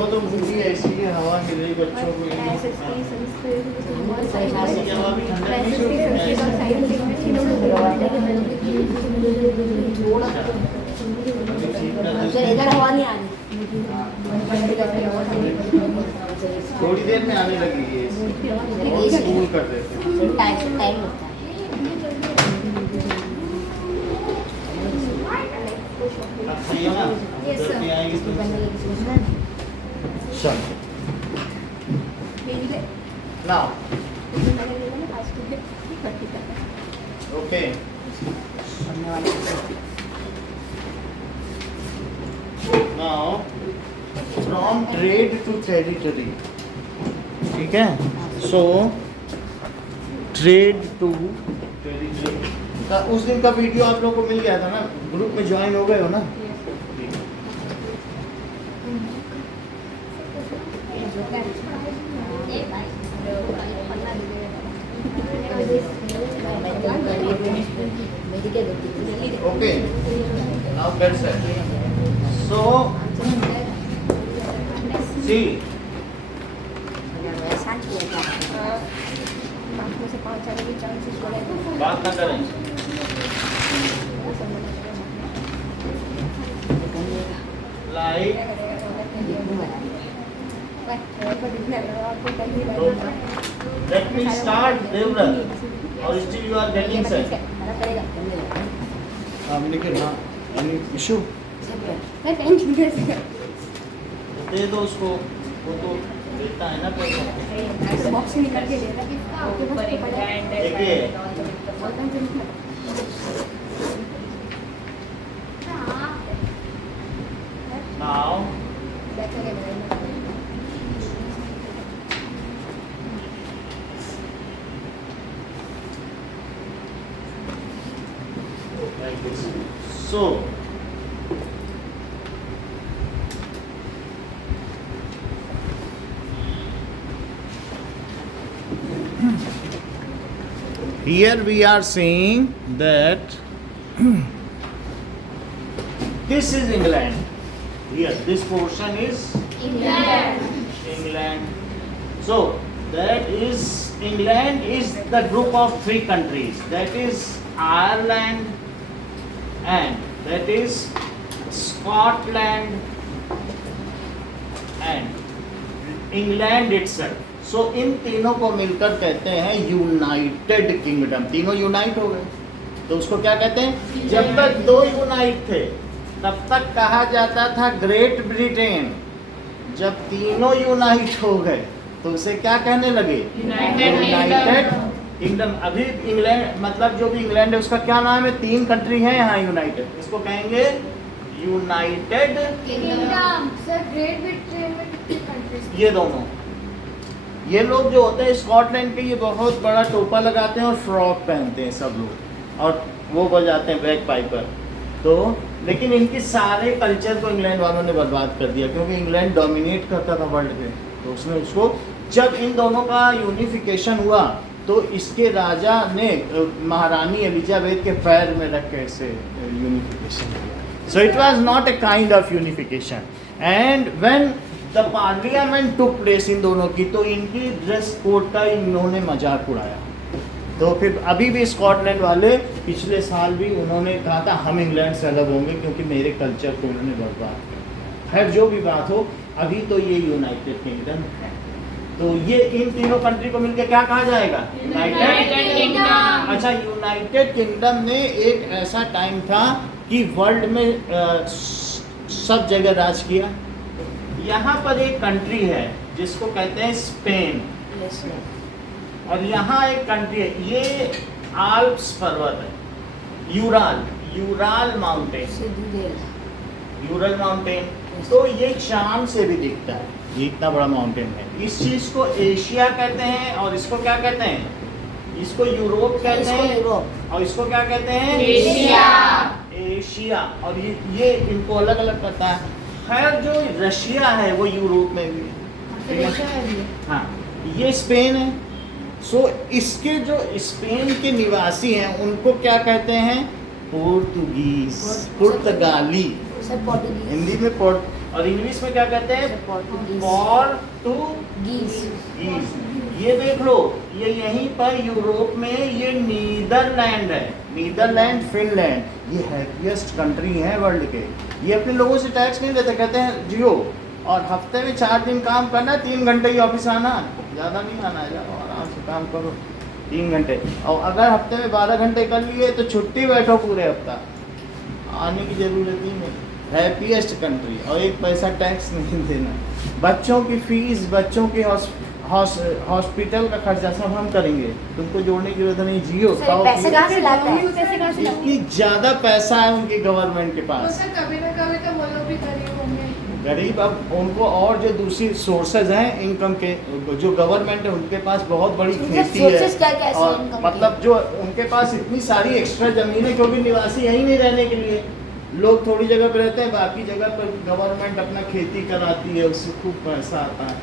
वो तो पूरी ऐसी है, हवा मिल रही बच्चों को, इधर हवा नहीं आ रही, थोड़ी देर में आने लगी है, बहुत कूल कर देते हैं। टाइम होता है। अब सही है ना, जब भी आएंगे तो चल now okay now from trade to territory, ठीक है, so trade to territory का उस दिन का वीडियो आप लोगों को मिल गया था ना, ग्रुप में ज्वाइन हो गए हो ना। Okay, now that's it. So, see, बात ना करें। Like, let me start, Devrat, or still you are getting set? लेकिन हाँ, any issue? दे दो उसको, वो तो देता है ना पैसा। देखिए, now like this. So here we are saying that this is England. Here, this portion is England. So that is England is the group of three countries. That is Ireland, and that is Scotland, and England itself. So इन तीनों को मिलकर कहते हैं United kingdom. तीनों unite हो गए तो उसको क्या कहते हैं? जब तक दो यूनाइट थे तब तक कहा जाता था ग्रेट ब्रिटेन। जब तीनों यूनाइट हो गए तो उसे क्या कहने लगे? United kingdom. अभी इंग्लैंड मतलब जो भी इंग्लैंड है उसका क्या नाम है? तीन कंट्री है यहाँ यूनाइटेड, इसको कहेंगे United kingdom. Sir great Britain में कितनी कंट्रीज? ये दोनों। ये लोग जो होते हैं स्कॉटलैंड के, ये बहुत बड़ा टोपा लगाते हैं और फ्रॉक पहनते हैं सब लोग, और वो बजाते हैं बैक पाइपर। तो लेकिन इनके सारे कल्चर को इंग्लैंड वालों ने बर्बाद कर दिया, क्योंकि इंग्लैंड डोमिनेट करता था वर्ल्ड पे। तो उसने उसको, जब इन दोनों का यूनिफिकेशन हुआ तो इसके राजा ने महारानी एलिजाबेथ के पैर में रख के ऐसे यूनिफिकेशन किया। So it was not a kind of unification. And when the parliament took place in दोनों की, तो इनकी ड्रेस कोड का इन्होंने मजाक उड़ाया। तो फिर अभी भी स्कॉटलैंड वाले पिछले साल भी उन्होंने कहा था हम इंग्लैंड से अलग होंगे क्योंकि मेरे कल्चर को उन्होंने बर्बाद किया। खैर जो भी बात हो, अभी तो ये यूनाइटेड किंगडम है। तो ये इन तीनों कंट्री को मिलकर क्या कहा जाएगा? United kingdom. अच्छा, यूनाइटेड किंगडम में एक ऐसा टाइम था कि वर्ल्ड में सब जगह राज किया। यहाँ पर एक कंट्री है जिसको कहते हैं स्पेन, और यहाँ एक कंट्री है, ये आल्प्स पर्वत है, यूराल माउंटेन। तो ये चांद से भी दिखता है, ये इतना बड़ा माउंटेन है। इस चीज को एशिया कहते हैं, और इसको क्या कहते हैं? इसको यूरोप कहते हैं, और इसको क्या कहते हैं? एशिया। और ये इनको अलग अलग करता है। खैर जो रशिया है वो यूरोप में भी है। हाँ, ये स्पेन है। सो इसके जो स्पेन के निवासी हैं उनको क्या कहते हैं? पुर्तगाली। हिंदी में और इंग्लिश में क्या कहते हैं? पोर्टुगीज। पोर्टुगीज। ये देख लो, ये यहीं पर यूरोप में ये नीदरलैंड है, नीदरलैंड फिनलैंड, ये हैप्पीएस्ट कंट्री है वर्ल्ड के। ये अपने लोगों से टैक्स नहीं लेते, कहते हैं जियो, और हफ्ते में 4 दिन काम करना, 3 घंटे ही ऑफिस आना, ज़्यादा नहीं आना है, जाओ आराम से काम करो 3 घंटे। और अगर हफ्ते में 12 घंटे कर लिए तो छुट्टी बैठो पूरे हफ्ता, आने की ज़रूरत ही नहीं। हैप्पीएस्ट कंट्री, और 1 पैसा टैक्स नहीं देना। बच्चों की फीस, बच्चों के हॉस्पिटल का खर्चा सब हम करेंगे, तुमको जोड़ने की जरूरत नहीं। जियो खाओ पैसे पियो। कहाँ से लाता है? पैसे कहाँ से लाते इतनी ज़्यादा पैसा है उनकी गवर्नमेंट के हैं? पास। सर कभी ना कभी तो वो लोग भी गरीब होंगे। गरीब, अब उनको और जो दूसरी सोर्सेज हैं इनकम के, जो गवर्नमेंट है उनके पास बहुत बड़ी खेती sources क्या-क्या है, ऐसे और income के? मतलब जो उनके पास इतनी सारी एक्स्ट्रा जमीनें, क्योंकि निवासी यहीं नहीं रहने के लिए, लोग थोड़ी जगह पर रहते हैं, बाकी जगह पर गवर्नमेंट अपना खेती कराती है, उससे खूब पैसा आता है।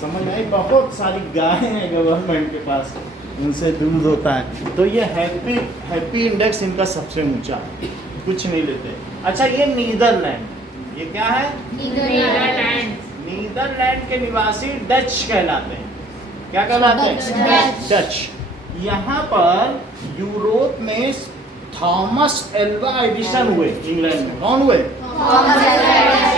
समझ आई? बहुत सारी गायें हैं गवर्नमेंट के पास, उनसे दूध होता है। तो ये हैप्पी इंडेक्स इनका सबसे ऊंचा है, कुछ नहीं लेते। अच्छा, ये नीदरलैंड, ये क्या है? नीदरलैंड के निवासी डच कहलाते हैं। क्या कहलाते हैं? डच। यहाँ पर यूरोप में थॉमस एल्वा एडिशन हुए, इंग्लैंड में। कौन हुए?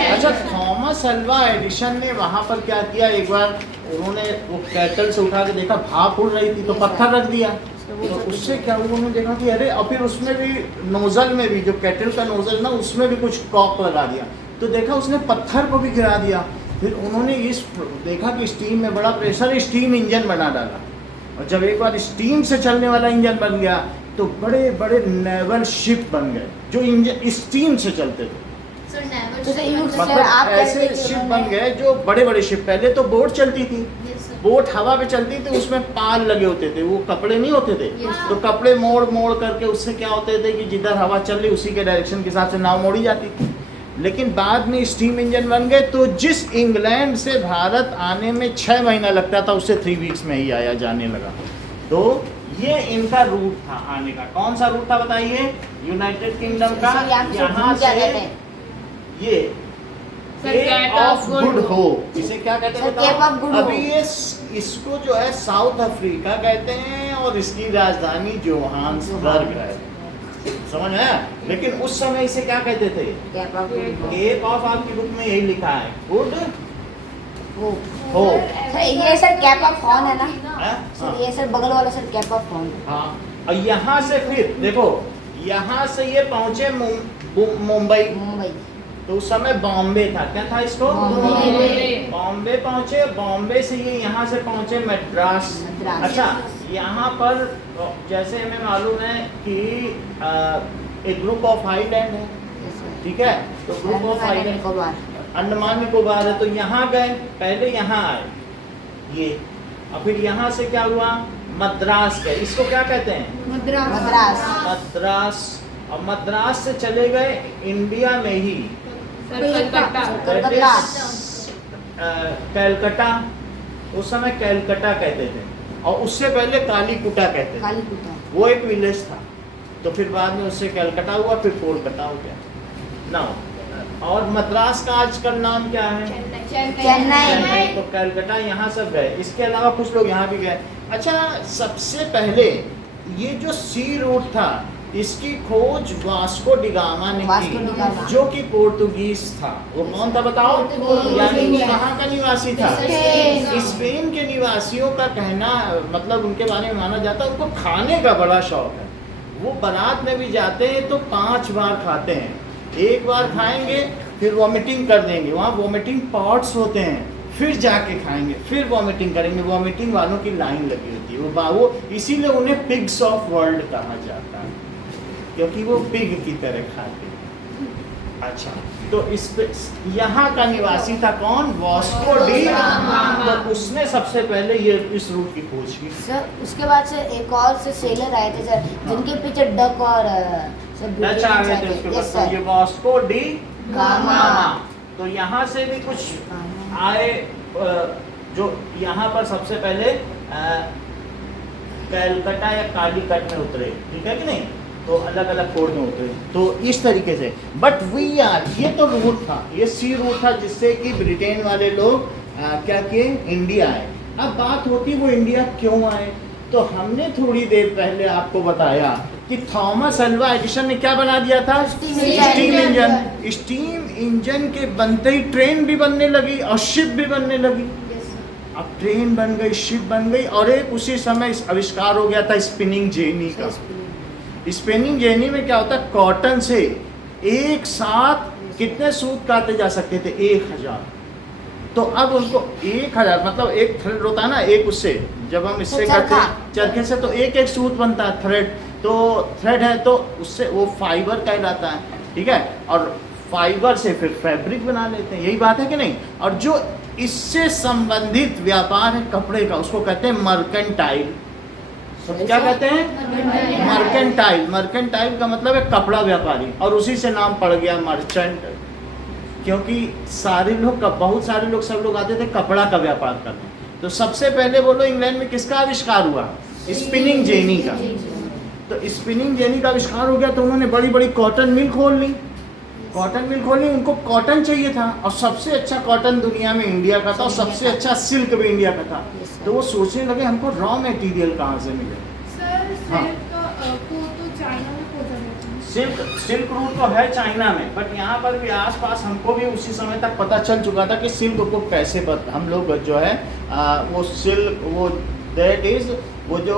अच्छा, थॉमस एल्वा एडिशन ने वहाँ पर क्या किया, एक बार उन्होंने वो कैटल से उठा के देखा, भाप उड़ रही थी तो पत्थर रख दिया, तो उससे क्या हुआ, उन्होंने देखा कि अरे, और फिर उसमें भी नोजल में भी, जो कैटल का नोजल ना, उसमें भी कुछ कॉक लगा दिया, तो देखा उसने पत्थर को भी गिरा दिया। फिर उन्होंने देखा कि स्टीम में बड़ा प्रेशर, स्टीम इंजन बना डाला, और जब एक बार स्टीम से चलने वाला इंजन बन गया तो बड़े बड़े नेवल शिप बन गए जो इंजन स्टीम से चलते थे। सर नेवर जैसे यूज मतलब आप कह रहे ऐसे थे कि शिप उन्होंने- बन गए जो बड़े बड़े शिप, पहले तो बोट चलती थी, बोट हवा पे चलती थी, उसमें पाल लगे होते थे, वो कपड़े नहीं होते थे, तो कपड़े मोड़ मोड़ करके उससे क्या होते थे कि जिधर हवा चल रही उसी के डायरेक्शन के हिसाब से नाव मोड़ी जाती थी। लेकिन बाद में स्टीम इंजन बन गए, तो जिस इंग्लैंड से भारत आने में 6 महीना लगता था, उससे 3 वीक्स में ही आया जाने लगा। तो ये इनका रूट था आने का। कौन सा रूट था बताइए? यूनाइटेड किंगडम का। सर, यहाँ पे यहाँ क्या से कहते हैं? ये केप ऑफ गुड होप, इसे क्या कहते हैं सर, बताओ? केप ऑफ गुड अभी होप। ये इसको जो है साउथ अफ्रीका कहते हैं, और इसकी राजधानी जोहान्सबर्ग है। समझ आया? लेकिन उस समय इसे क्या कहते थे? Cape of good hope. Cape of, आपकी बुक में यही लिखा है, गुड होप। होप। सर, ये सर कैप ऑफ हॉर्न है ना? हाँ? सर, ये सर बगल वाला सर कैप ऑफ हॉर्न। हाँ, और यहाँ से फिर देखो, यहाँ से ये पहुंचे मुंबई, तो उस समय बॉम्बे था। क्या था इसको? बॉम्बे पहुंचे, बॉम्बे से ये यहाँ से पहुंचे मद्रास। मद्रास। अच्छा, यहाँ पर जैसे हमें मालूम है कि एक ग्रुप ऑफ आइलैंड है, ठीक है, तो group of island Andaman Nicobar है, तो यहाँ गए, पहले यहाँ आए ये, और फिर यहाँ से क्या हुआ, मद्रास गए। इसको क्या कहते हैं? मद्रास। मद्रास। और मद्रास से चले गए इंडिया में ही, कलकत्ता। कैलकटा, उस समय कैलकटा कहते थे, और उससे पहले कालीकुटा कहते थे, कालीकुटा। वो एक विलेज था। तो फिर बाद में उससे कैलकटा हुआ, फिर कोलकाता हो गया ना। और मद्रास का आजकल नाम क्या है? चेन्नई। तो कैलकटा यहाँ सब गए, इसके अलावा कुछ लोग यहाँ भी गए। अच्छा, सबसे पहले ये जो सी रूट था, इसकी खोज वास्को डिगामा ने वास्को की, डिगामा। जो कि पोर्तुगीज था। वो कौन था बताओ? पोर्तुगीज। यानी वो कहाँ का निवासी था? स्पेन। स्पेन के निवासियों का कहना, मतलब उनके बारे में माना जाता है उनको खाने का बड़ा शौक है। वो बारात में भी जाते हैं तो 5 बार खाते हैं, एक बार खाएंगे फिर वॉमिटिंग कर देंगे, वहाँ वॉमिटिंग पॉट्स होते हैं, फिर जाके खाएंगे, फिर वॉमिटिंग करेंगे, वॉमिटिंग वालों की लाइन लगी होती है। वो इसीलिए उन्हें पिग्स ऑफ वर्ल्ड कहा जाता है, क्योंकि वो पिग की तरह खाते हैं। अच्छा, तो इस पे यहाँ का निवासी था कौन? Vasco D gamma. तो उसने सबसे पहले ये इस रूट की खोज की। सर, उसके बाद से एक और से सेलर आए थे सर, जिनके पीछे डक और डच आ गए थे उसके बाद। तो ये वास्को डी गामा। तो यहाँ से भी कुछ आए, जो यहाँ पर सबसे पहले कैलकटा या कालीकट में उतरे, ठीक है कि नहीं? तो अलग अलग कोड में होते हैं, तो इस तरीके से। बट वी आर, ये तो रूट था, ये सी रूट था जिससे कि ब्रिटेन वाले लोग क्या किए, इंडिया आए। अब बात होती वो इंडिया क्यों आए, तो हमने थोड़ी देर पहले आपको बताया कि थॉमस अल्वा एडिसन ने क्या बना दिया था, स्टीम इंजन। स्टीम इंजन के बनते ही ट्रेन भी बनने लगी और शिप भी बनने लगी। अब ट्रेन बन गई, शिप बन गई, और एक उसी समय आविष्कार हो गया था स्पिनिंग जेनी का। स्पिनिंग जेनी में क्या होता है, कॉटन से एक साथ कितने सूत काटे जा सकते थे, 1000। तो अब उनको 1000 मतलब एक थ्रेड होता है ना, एक उससे जब हम इससे करते हैं चरखे से, तो एक एक सूत बनता है, थ्रेड। तो थ्रेड है तो उससे वो फाइबर कहलाता है, ठीक है, और फाइबर से फिर फैब्रिक बना लेते हैं, यही बात है कि नहीं। और जो इससे संबंधित व्यापार है कपड़े का, उसको कहते हैं मर्केंटाइल। क्या कहते हैं, मर्केंटाइल। मर्केंटाइल का मतलब है कपड़ा व्यापारी, और उसी से नाम पड़ गया मर्चेंट, क्योंकि सारे लोग, बहुत सारे लोग, सब लोग आते थे कपड़ा का व्यापार करने। तो सबसे पहले बोलो इंग्लैंड में किसका आविष्कार हुआ, स्पिनिंग जेनी का। तो स्पिनिंग जेनी का आविष्कार हो गया तो उन्होंने बड़ी बड़ी कॉटन मिल खोल ली। कॉटन मिल खोली, उनको कॉटन चाहिए था, और सबसे अच्छा कॉटन दुनिया में इंडिया का था, और सबसे अच्छा सिल्क भी इंडिया का था। तो वो सोचने लगे हमको रॉ मटेरियल कहाँ से मिले। हाँ, सिल्क रूट तो है चाइना में, बट यहाँ पर भी आसपास हमको भी उसी समय तक पता चल चुका था कि सिल्क को कैसे हम लोग जो है वो सिल्क, वो दैट इज वो जो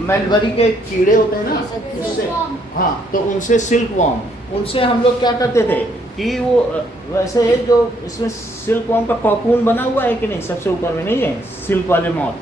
मलबरी के कीड़े होते हैं ना, उससे, हाँ, तो उनसे सिल्क वॉर्म, उनसे हम लोग क्या करते थे कि वो वैसे जो इसमें सिल्क वॉर्म का कॉकून बना हुआ है कि नहीं, सबसे ऊपर में नहीं है सिल्क वाले मॉथ,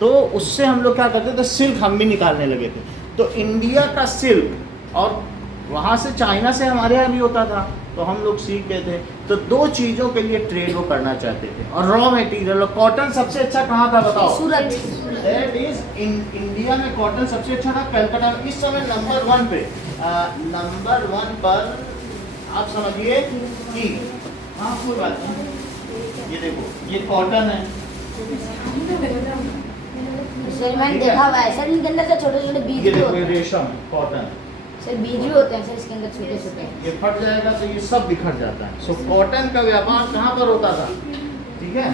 तो उससे हम लोग क्या करते थे, सिल्क हम भी निकालने लगे थे। तो इंडिया का सिल्क और वहाँ से चाइना से हमारे यहाँ भी होता था, तो हम लोग सीख गए थे। तो दो चीज़ों के लिए ट्रेड वो करना चाहते थे, और रॉ मटेरियल। कॉटन सबसे अच्छा कहाँ था बताओ, सूरत। दैट इज इंडिया में कॉटन सबसे अच्छा था कलकत्ता में। इस समय नंबर 1 पे, नंबर 1 पर आप समझिए कि, हाँ कोई बात नहीं, ये देखो ये कॉटन है, सर मैंने देखा हुआ है सर, इनके अंदर से छोटे छोटे बीज ये भी देखो होते ये हैं रेशम कॉटन, सर, बीज भी होते हैं सर इसके अंदर छोटे छोटे। ये फट जाएगा तो ये सब बिखर जाता है। सो कॉटन का व्यापार कहाँ पर होता था, ठीक है।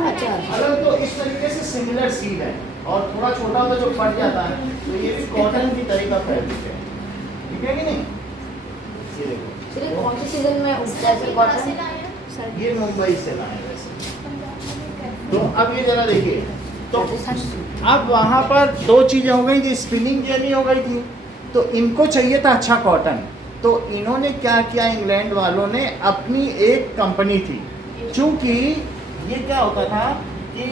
अच्छा, अगर तो इस तरीके से सिमिलर सील है, और थोड़ा छोटा होता जो फट जाता है, तो ये भी कॉटन की तरह का फैब्रिक है, ठीक है कि नहीं। ये देखो सर ये कौन से सीजन में उगता है सर कॉटन? ये मुंबई से लाए वैसे। तो अब ये जरा देखिए, तो अब वहाँ पर दो चीज़ें हो गई थी, स्पिनिंग जेनी हो गई थी, तो इनको चाहिए था अच्छा कॉटन। तो इन्होंने क्या किया, इंग्लैंड वालों ने अपनी एक कंपनी थी, चूँकि ये क्या होता था कि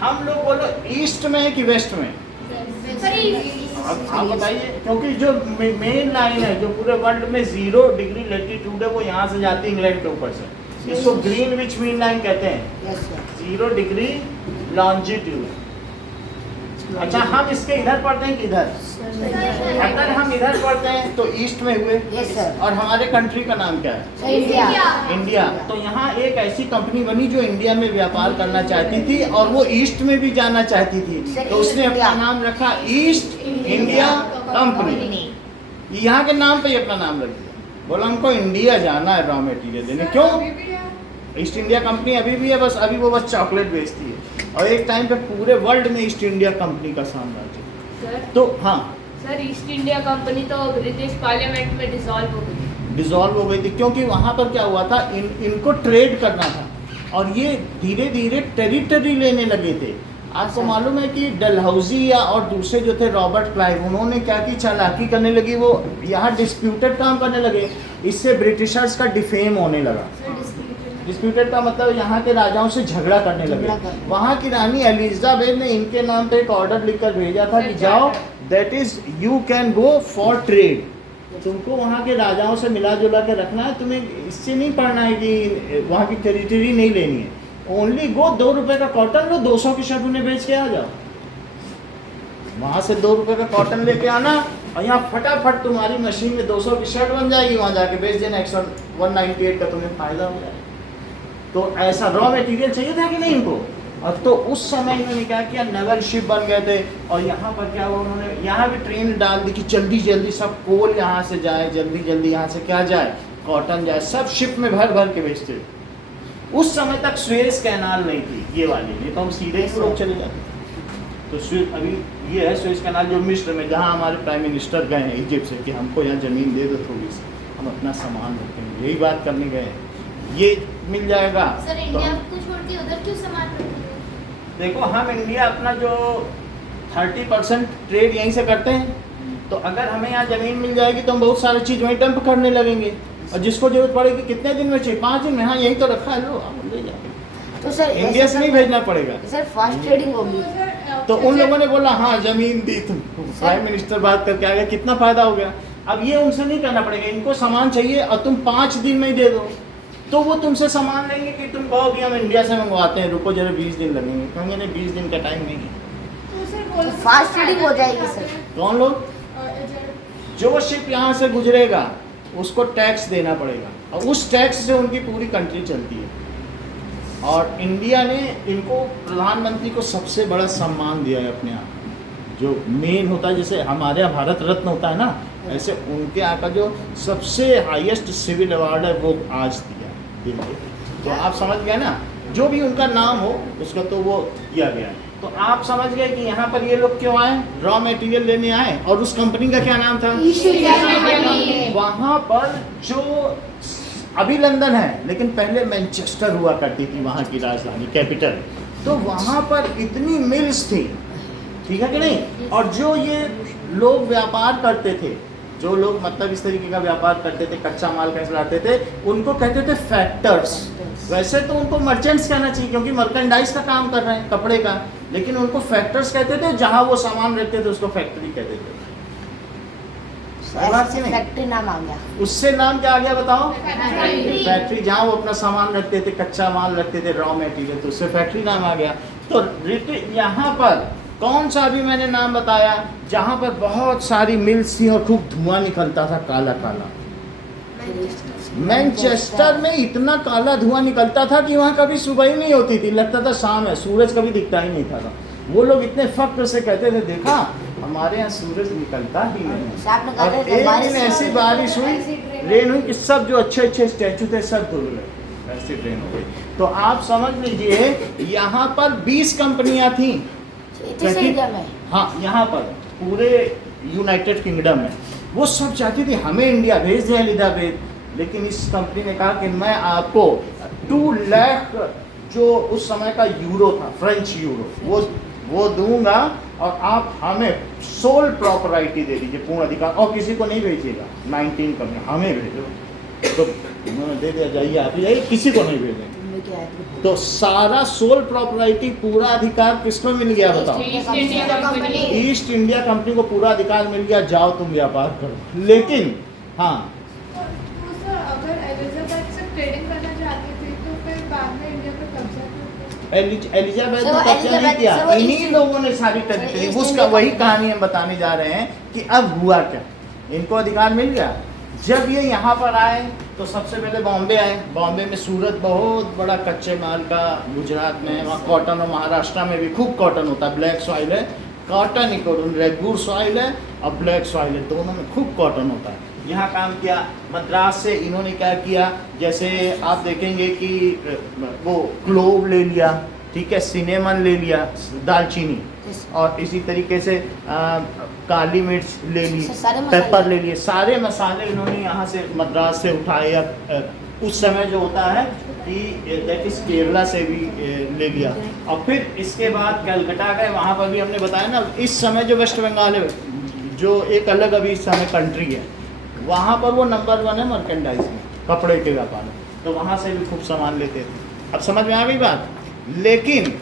हम लोग बोलो ईस्ट में है कि वेस्ट में, अब आप बताइए, क्योंकि जो मेन लाइन है जो पूरे वर्ल्ड में 0 डिग्री लेटीट्यूड है, वो यहाँ से जाती है इंग्लैंड के ऊपर से, इसको ग्रीनविच मीन लाइन कहते हैं, 0 डिग्री लॉन्जिट्यूड। अच्छा, हम इसके इधर पढ़ते हैं कि इधर, अगर हम इधर पढ़ते हैं तो ईस्ट में हुए, यस सर। और हमारे कंट्री का नाम क्या है, इंडिया। तो यहाँ एक ऐसी कंपनी बनी जो इंडिया में व्यापार करना चाहती थी, और वो ईस्ट में भी जाना चाहती थी, तो उसने अपना नाम रखा ईस्ट इंडिया कंपनी। यहाँ के नाम पे ही अपना नाम रख दिया, बोला हमको इंडिया जाना है रॉ मटेरियल देने। क्यों, ईस्ट इंडिया कंपनी अभी भी है, बस अभी वो बस चॉकलेट बेचती है, और एक टाइम पे पूरे वर्ल्ड में ईस्ट इंडिया कंपनी का साम्राज्य। तो हाँ सर, ईस्ट इंडिया कंपनी तो ब्रिटिश पार्लियामेंट में डिसॉल्व हो गई थी, क्योंकि वहाँ पर क्या हुआ था, इनको ट्रेड करना था, और ये धीरे धीरे टेरिटरी लेने लगे थे। आपको मालूम है कि डलहौजी या और दूसरे जो थे रॉबर्ट क्लाइव, उन्होंने क्या की, चालाकी करने लगी, वो यहाँ डिस्प्यूटेड काम करने लगे, इससे ब्रिटिशर्स का डिफेम होने लगा। डिस्प्यूटेड का मतलब यहाँ के राजाओं से झगड़ा करने लगे। वहाँ की रानी एलिजाबेथ ने इनके नाम पे एक ऑर्डर लिखकर भेजा था कि जाओ, that is you can go for trade, तुमको वहाँ के राजाओं से मिला जुला के रखना है, तुम्हें इससे नहीं पढ़ना है कि वहाँ की टेरिटरी नहीं लेनी है, ओनली गो 2 रुपए का कॉटन लो, 200 की शर्ट उन्हें बेच के आ जाओ। वहाँ से 2 रुपए का कॉटन लेके आना, और यहाँ फटाफट तुम्हारी मशीन में 200 की शर्ट बन जाएगी, वहाँ जाके बेच देना, 198 का तुम्हें फायदा हो जाएगा। तो ऐसा रॉ मटेरियल चाहिए था कि नहीं इनको, और तो उस समय इन्होंने क्या किया, नवल शिप बन गए थे। और यहाँ पर क्या हुआ, उन्होंने यहाँ भी ट्रेन डाल दी कि जल्दी जल्दी सब कोल यहाँ से जाए, जल्दी जल्दी यहाँ से क्या जाए, कॉटन जाए, सब शिप में भर भर के भेजते। उस समय तक सुएज कैनाल नहीं थी ये वाली, नहीं तो हम सीधे ही लोग चले जाते। तो अभी ये है सुएज कैनाल जो मिस्र में, जहाँ हमारे प्राइम मिनिस्टर गए हैं इजिप्ट से कि हमको यहाँ ज़मीन दे दो थोड़ी सी, हम अपना सामान रखेंगे, यही बात करने गए हैं। ये मिल जाएगा। सर तो इंडिया को छोड़ के उधर क्यों सामान रखते हैं? देखो, हम इंडिया अपना जो 30% ट्रेड यहीं से करते हैं, तो अगर हमें यहाँ ज़मीन मिल जाएगी तो हम बहुत सारी चीज़ वहीं डंप करने लगेंगे, और जिसको जरूरत पड़ेगी कितने दिन में चाहिए, 5 दिन में, हाँ यही तो रखा है, लो आप ले जाओ। तो सर इंडिया से नहीं भेजना पड़ेगा। सर फास्ट ट्रेडिंग होगी। तो उन लोगों ने बोला हाँ ज़मीन दी तुमको, प्राइम मिनिस्टर बात करके आ गया, कितना फ़ायदा हो गया। अब ये उनसे नहीं करना पड़ेगा, इनको सामान चाहिए और तुम 5 दिन में ही दे दो, तो वो तुमसे सामान लेंगे कि तुम कहो कि हम इंडिया से मंगवाते हैं, रुको जरा 20 दिन लगेंगे, कहेंगे नहीं 20 दिन का टाइम नहीं है। तो फास्ट ट्रेडिंग हो जाएगी सर। कौन लोग, जो शिप यहाँ से गुजरेगा उसको टैक्स देना पड़ेगा, और उस टैक्स से उनकी पूरी कंट्री चलती है। और इंडिया ने इनको, प्रधानमंत्री को सबसे बड़ा सम्मान दिया है अपने यहाँ, जो मेन होता है, जैसे हमारे यहाँ भारत रत्न होता है ना, ऐसे उनके यहाँ का जो सबसे हाईएस्ट सिविल अवार्ड है वो आज दिया है। तो आप समझ गए ना, जो भी उनका नाम हो उसका तो वो किया गया है। तो आप समझ गए कि यहाँ पर ये लोग क्यों आए, रॉ मटेरियल लेने आए। और उस कंपनी का क्या नाम था, वहाँ पर जो अभी लंदन है, लेकिन पहले मैनचेस्टर हुआ करती थी वहाँ की राजधानी, कैपिटल। तो वहाँ पर इतनी मिल्स थी, ठीक है कि नहीं। और जो ये लोग व्यापार करते थे, जो लोग मतलब इस तरीके का व्यापार करते थे, कच्चा माल कैसे लाते थे, उनको कहते थे फैक्टर्स। वैसे तो उनको मर्चेंट्स कहना चाहिए, क्योंकि मर्केंडाइज का काम कर रहे हैं, कपड़े का, लेकिन उनको फैक्टर्स कहते थे। जहाँ वो सामान रखते थे उसको फैक्ट्री कहते थे। फैक्ट्री नाम आ गया। उससे नाम क्या आ गया बताओ, फैक्ट्री। जहाँ वो अपना सामान रखते थे, कच्चा माल रखते थे, रॉ मटेरियल, तो उससे फैक्ट्री नाम आ गया। तो यहाँ पर कौन सा अभी मैंने नाम बताया, जहाँ पर बहुत सारी मिल्स थी और खूब धुआं निकलता था, काला काला। मैनचेस्टर में इतना काला धुआं निकलता था कि वहाँ कभी सुबह ही नहीं होती थी, लगता था शाम है, सूरज कभी दिखता ही नहीं था। वो लोग इतने फख्र से कहते थे, देखा हमारे यहाँ सूरज निकलता ही नहीं। और एक दिन ऐसी बारिश हुई, रेन हुई कि सब जो अच्छे अच्छे स्टैचू थे सब धुल गए, ऐसी ट्रेन हो गई। तो आप समझ लीजिए यहाँ पर 20 कंपनियां थी। हाँ, यहाँ पर पूरे यूनाइटेड किंगडम में वो सब चाहती थी हमें इंडिया भेज दें एलिजाबेथ, लेकिन इस कंपनी ने कहा कि मैं आपको 2 लाख जो उस समय का यूरो था, फ्रेंच यूरो, वो दूंगा और आप हमें सोल प्रॉपर्टी दे दीजिए, पूर्ण अधिकार, और किसी को नहीं भेजिएगा। 19 कंपनी हमें भेजो, तो उन्होंने दे दिया, जाइए आप ही जाइए, किसी को नहीं भेजेंगे। तो सारा सोल प्रॉपर्टी, पूरा अधिकार किसको मिल गया बताओ, ईस्ट इंडिया कंपनी को पूरा अधिकार मिल गया, जाओ तुम व्यापार करो। लेकिन हाँ, अगर एलिजाबेथ से ट्रेडिंग करना चाहती थी तो फिर बाद में इंडिया पर कब्जा क्यों? एलिजाबेथ ने कब्जा नहीं किया, इन्हीं लोगों ने सारी टेरिटरी, उसका वही कहानी हम बताने जा रहे हैं कि अब हुआ क्या, इनको अधिकार मिल गया। जब ये यहाँ पर आए तो सबसे पहले बॉम्बे आए। बॉम्बे में सूरत बहुत बड़ा कच्चे माल का, गुजरात में वहाँ कॉटन, और महाराष्ट्र में भी खूब कॉटन होता है, ब्लैक सॉइल है, कॉटन ही कॉटन, रेगुर सॉइल है और ब्लैक सॉइल है, दोनों में खूब कॉटन होता है। यहाँ काम किया। मद्रास से इन्होंने क्या किया, जैसे आप देखेंगे कि वो क्लोव ले लिया, ठीक है, सिनेमन ले लिया, दालचीनी, और इसी तरीके से काली मिर्च ले ली, पेपर ले लिए, सारे मसाले इन्होंने यहाँ से मद्रास से उठाए, या उस समय जो होता है कि दैट इज केरला से भी ले लिया। और फिर इसके बाद कलकत्ता गए, वहाँ पर भी हमने बताया ना, इस समय जो वेस्ट बंगाल है, जो एक अलग अभी इस समय कंट्री है, वहाँ पर वो नंबर 1 है मर्केंडाइज में, कपड़े के व्यापार में, तो वहाँ से भी खूब सामान लेते थे। अब समझ में आ गई बात। लेकिन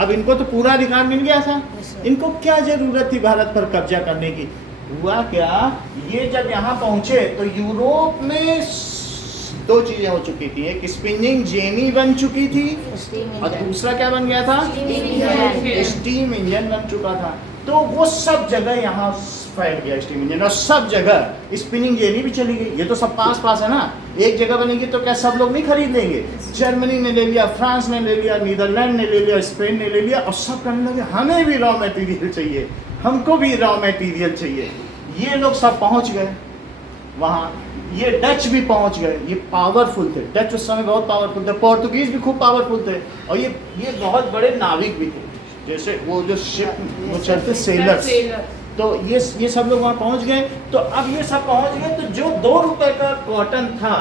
अब इनको तो पूरा अधिकार मिल गया था, इनको क्या जरूरत थी भारत पर कब्जा करने की। हुआ क्या, ये जब यहाँ पहुँचे तो यूरोप में 2 चीज़ें हो चुकी थी, एक स्पिनिंग जेनी बन चुकी थी और दूसरा क्या बन गया था, स्टीम इंजन बन चुका था। तो वो सब जगह यहाँ फैल गया स्टीम इंजन, और सब जगह स्पिनिंग जेनी भी चली गई। ये तो सब पास पास है ना, एक जगह बनेगी तो क्या सब लोग नहीं खरीद लेंगे? जर्मनी ने ले लिया, फ्रांस ने ले लिया, नीदरलैंड ने ले लिया, स्पेन ने ले लिया, और सब कहने लगे हमें भी रॉ मटेरियल चाहिए, हमको भी रॉ मटेरियल चाहिए। ये लोग सब पहुंच गए वहाँ, ये डच भी पहुंच गए, ये पावरफुल थे, डच उस समय बहुत पावरफुल थे, पोर्तुगीज भी खूब पावरफुल थे, और ये बहुत बड़े नाविक भी थे, जैसे वो जो शिप वो चलते सेलर्स। तो ये सब लोग वहाँ पहुँच गए। तो अब ये सब पहुँच गए, तो जो 2 रुपए का कॉटन था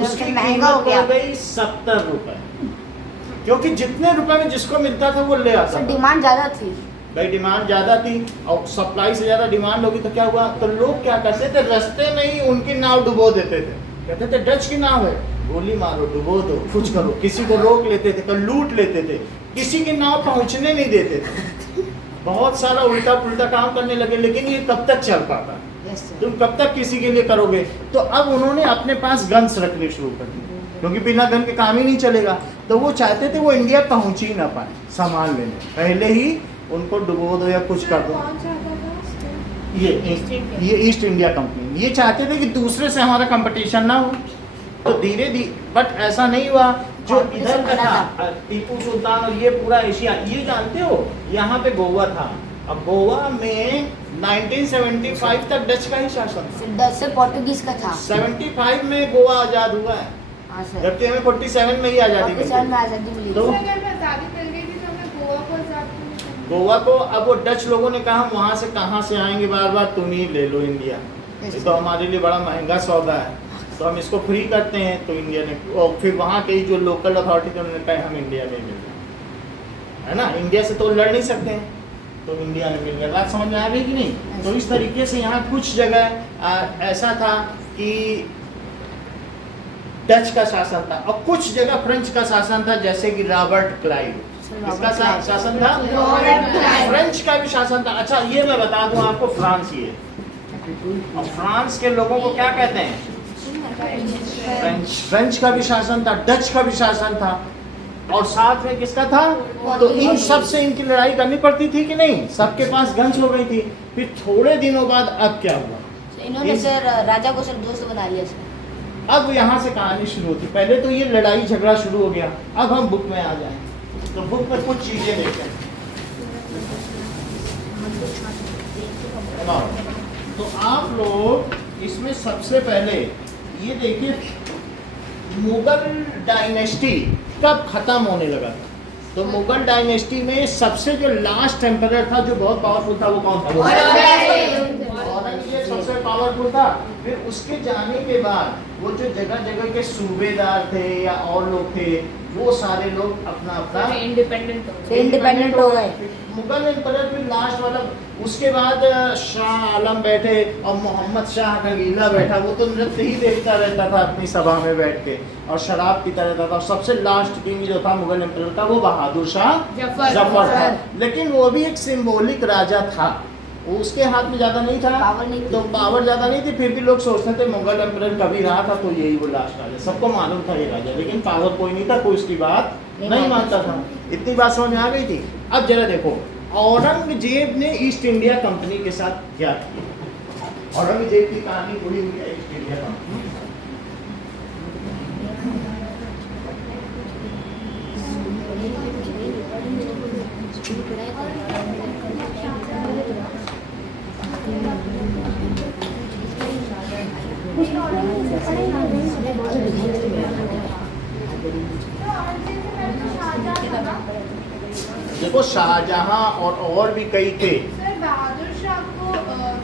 उसकी महंगा हो कीमत गया। हो गई 70 रुपए, क्योंकि जितने रुपए में जिसको मिलता था वो ले आता सर था। डिमांड ज़्यादा थी। भाई डिमांड ज़्यादा थी, और सप्लाई से ज़्यादा डिमांड होगी तो क्या हुआ? तो लोग क्या करते थे, रास्ते में ही उनकी नाव डुबो देते थे। कहते थे डच की नाव है, गोली मारो, डुबो दो, कुछ करो। किसी को रोक लेते थे, कभी लूट लेते थे, किसी की नाव पहुंचने नहीं देते थे। बहुत सारा उल्टा पुल्टा काम करने लगे, लेकिन ये कब तक चल पाता? Yes sir. तुम कब तक किसी के लिए करोगे? तो अब उन्होंने अपने पास गन्स रखने शुरू कर दिए, क्योंकि बिना गन के काम ही नहीं चलेगा। तो वो चाहते थे वो इंडिया पहुंच ही ना पाए सामान लेने, पहले ही उनको डुबो दो या कुछ कर दो। कौन चाहता था उसको? ये ईस्ट इंडिया कंपनी ये चाहते थे कि दूसरे से हमारा कंपटीशन ना हो। तो धीरे धीरे, बट ऐसा नहीं हुआ। जो इधर का था टीपू सुल्तान और ये पूरा एशिया, ये जानते हो यहाँ पे गोवा था। अब गोवा में 1975 तक डच का ही शासन था। डच से पोर्तुगीज का था। 75 में गोवा आजाद हुआ है, हाँ सर। जबकि हमें 47 में ही आजादी मिली। 47 में आज़ादी मिली। तो सर अगर मैं आज़ादी मिल गई थी तो हमें गोवा को आज़ाद क्यों नहीं करना? गोवा को अब वो डच लोगों ने कहा वहाँ से कहाँ से आएंगे, बार बार तुम ही ले लो इंडिया, ये तो हमारे लिए बड़ा महंगा सौदा है, तो हम इसको फ्री करते हैं। तो इंडिया ने, और फिर वहाँ के जो लोकल अथॉरिटी थे उन्होंने कहा हम इंडिया में मिल गए, है ना, इंडिया से तो लड़ नहीं सकते हैं, तो इंडिया में मिल गया। बात समझ में आ गई कि नहीं? तो इस तरीके से यहाँ कुछ जगह ऐसा था कि डच का शासन था, और कुछ जगह फ्रेंच का शासन था, जैसे कि रॉबर्ट क्लाइव। किसका शासन था? फ्रेंच का भी शासन था। अच्छा ये मैं बता दूं आपको, फ्रांस ये, और फ्रांस के लोगों को क्या कहते हैं? फ्रेंच का भी शासन था, डच का भी शासन था, और साथ में किसका था? तो इन सब से इनकी लड़ाई करनी पड़ती थी कि नहीं? सबके पास गन्स हो गई थी। फिर थोड़े दिनों बाद अब क्या हुआ? इन्होंने सर राजा को सर दोस्त बना लिया सर। अब यहाँ से कहानी शुरू होती। पहले तो ये लड़ाई झगड़ा शुरू हो गया। अब हम बुक में आ जाएं, तो बुक में कुछ चीजें देखते हैं। तो आप लोग इसमें सबसे पहले ये देखिए, मुगल डायनेस्टी कब खत्म होने लगा था? तो मुगल डायनेस्टी में सबसे जो लास्ट एम्परर था, जो बहुत पावरफुल था, वो कौन था? औरंगजेब सबसे पावरफुल था। फिर उसके जाने के बाद वो जो जगह जगह के सूबेदार थे या और लोग थे, वो सारे लोग अपना अपना इंडिपेंडेंट हो गए। मुगल एम्परर फिर लास्ट वाला, उसके बाद शाह आलम बैठे और मोहम्मद शाह रंगीला बैठा। वो तो नृत्य ही देखता रहता था अपनी सभा में बैठ के, और शराब पीता रहता था। और सबसे लास्ट किंग जो था मुगल एम्परर का, वो बहादुर शाह जफर था। लेकिन वो भी एक सिंबॉलिक राजा था, वो उसके हाथ में ज़्यादा नहीं था, पावर नहीं थी। तो पावर ज़्यादा नहीं थी। फिर भी लोग सोचते थे मुगल एम्परर कभी रहा था तो यही वो लास्ट राजा, सबको मालूम था ये राजा, लेकिन पावर कोई नहीं था, कोई उसकी बात नहीं मानता था। इतनी बात समझ में आ गई थी। अब जरा देखो औरंगजेब ने ईस्ट इंडिया कंपनी के साथ क्या किया। औरंगजेब की कहानी पूरी हुई है ईस्ट इंडिया कंपनी। देखो शाहजहां और भी कई थे। सर बहादुर शाह को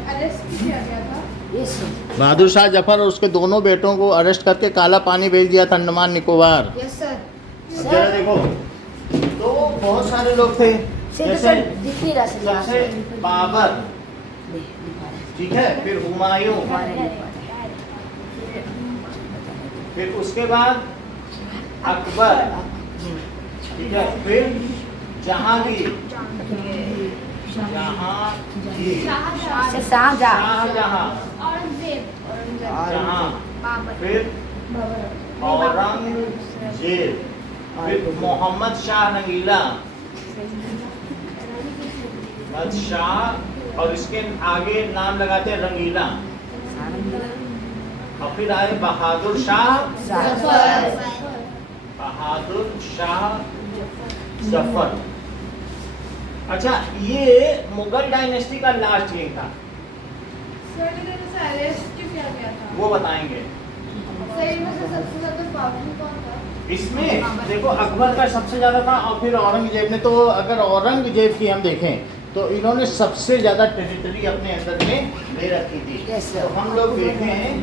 अरेस्ट किया गया था। Yes sir. बहादुर शाह जफर और उसके दोनों बेटों को अरेस्ट करके काला पानी भेज दिया था, अंडमान निकोबार। Yes sir. अब जरा देखो, तो बहुत सारे लोग थे, जैसे दिख नहीं रहा सर यहाँ सबसे से। बाबर, ठीक है, फिर हुमायूं, फिर उसके बाद अकबर, ठीक है, फिर जहांगीर, शाहजहां, जहां, फिर औरंगजेब, फिर मोहम्मद शाह रंगीला, बादशाह और इसके आगे नाम लगाते हैं रंगीला। और फिर आए बहादुर शाह जफर। अच्छा, ये मुगल डायनेस्टी का लास्ट किंग था, सर लेकिन उसे अरेस्ट क्यों किया गया था? वो बताएंगे। सर इनमें से सबसे ज्यादा पावरफुल कौन था? इसमें देखो अकबर का सबसे ज्यादा था, और फिर औरंगजेब ने, तो अगर औरंगजेब की हम देखें तो इन्होंने सबसे ज्यादा टेरिटरी अपने अंदर में ले रखी थी। तो हम लोग देखें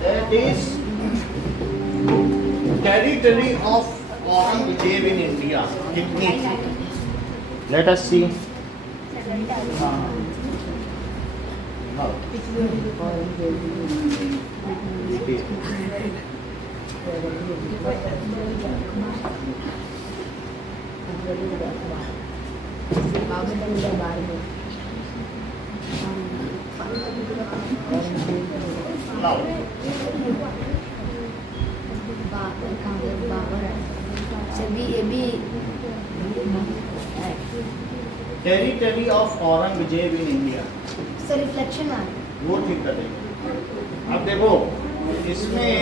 that is territory of Aurangzeb in India कितनी थी। Let us see. Territory of Aurangzeb in India, sir reflection आ वो ठीक कर देंगे। अब देखो इसमें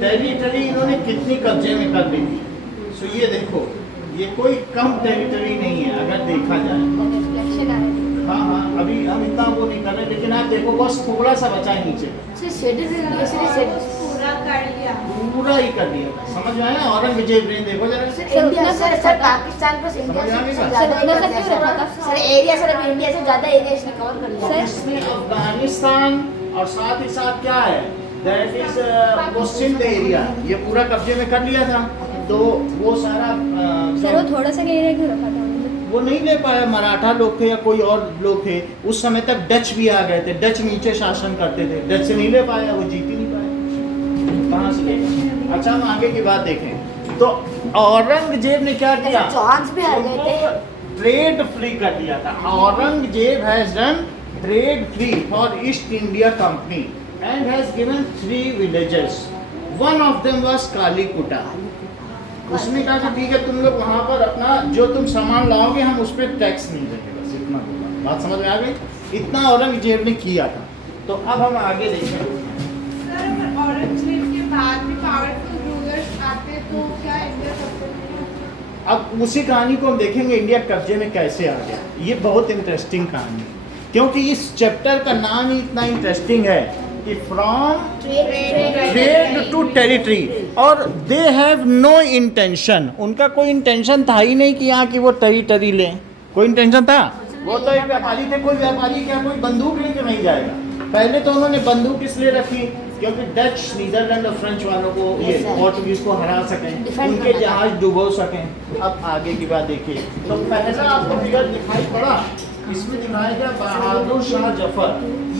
टेरिटरी इन्होंने कितनी कब्जे में कर ली थी। सो ये देखो, ये कोई कम टेरिटरी नहीं है अगर देखा जाए। रिफ्लेक्शन आ रहा हाँ हाँ, अभी हम इतना वो नहीं कर रहे, लेकिन आप देखो बस थोड़ा सा बचा है नीचे, सर शेडेड इंडिया सर पूरा कर लिया। पूरा ही कर दिया। समझ में आया? औरंगजेब रेन देखो जरा। सर इंडिया सर पाकिस्तान पर इंडिया समझ आ गई से बात? ज्यादा ही कर दिया सर एरिया सर अभी इंडिया से ज्यादा एरिया इसने कवर कर लिया। इसमें अफगानिस्तान और साथ ही साथ क्या है, दैट इज सिंध एरिया, ये पूरा कब्जे में कर लिया था। तो वो सारा सर वो थोड़ा सा एरिया क्यों रखा था? वो नहीं ले पाया, मराठा लोग थे या कोई और लोग थे। उस समय तक डच भी आ गए थे, डच नीचे शासन करते थे, डच से नहीं ले पाया, वो जीत ही नहीं पाया, कहाँ से लेगा। अच्छा, हम आगे की बात देखें तो औरंगजेब ने क्या किया, चौहान भी हार गए थे। ट्रेड फ्री कर दिया था। Aurangzeb has done trade free for East India company and has given 3 villages, one of them was Kalikata. उसने कहा कि ठीक है, तुम लोग वहाँ पर अपना जो तुम सामान लाओगे हम उस पर टैक्स नहीं देंगे, बस इतना बोला। बात समझ में आ गई? इतना औरंगजेब ने किया था। तो अब हम आगे देखें। सर अगर औरंगजेब के बाद भी पावरफुल रूलर्स आते तो क्या इंडिया सबसे अब उसी कहानी को हम देखेंगे, इंडिया कब्जे में कैसे आ गया। ये बहुत इंटरेस्टिंग कहानी है, क्योंकि इस चैप्टर का नाम ही इतना इंटरेस्टिंग है कि फ्रॉम ट्रेड टू टेरिटरी। और दे हैव नो इंटेंशन, उनका कोई इंटेंशन था ही नहीं कि यहाँ की वो टेरिटरी लें। कोई इंटेंशन था? वो तो एक व्यापारी थे, कोई व्यापारी क्या कोई बंदूक लेके नहीं जाएगा। पहले तो उन्होंने बंदूक इसलिए रखी क्योंकि डच, नीदरलैंड और फ्रेंच वालों को, ये पोर्टुगीज को हरा सकें, उनके जहाज डुबो सकें। अब आगे की बात देखिए, तो पहला आपको फिगर दिखाई पड़ा, इसमें दिखाया गया बहादुर शाह जफर।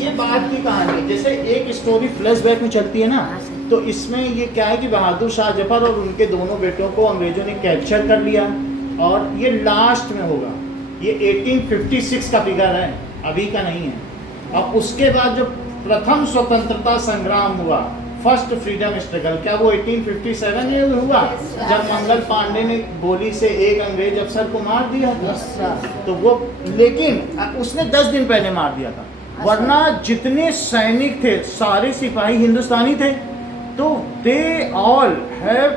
ये बात की कहानी, जैसे एक स्टोरी फ्लैशबैक में चलती है ना, तो इसमें ये क्या है कि बहादुर शाह जफर और उनके दोनों बेटों को अंग्रेजों ने कैप्चर कर लिया, और ये लास्ट में होगा। ये 1856 का फिगर है, अभी का नहीं है। अब उसके बाद जो प्रथम स्वतंत्रता संग्राम हुआ, फर्स्ट फ्रीडम स्ट्रगल, क्या वो 1857 में हुआ, जब मंगल पांडे ने गोली से एक अंग्रेज अफसर को मार दिया था? तो वो, लेकिन उसने 10 दिन पहले मार दिया था, वरना जितने सैनिक थे सारे सिपाही हिंदुस्तानी थे। तो they all have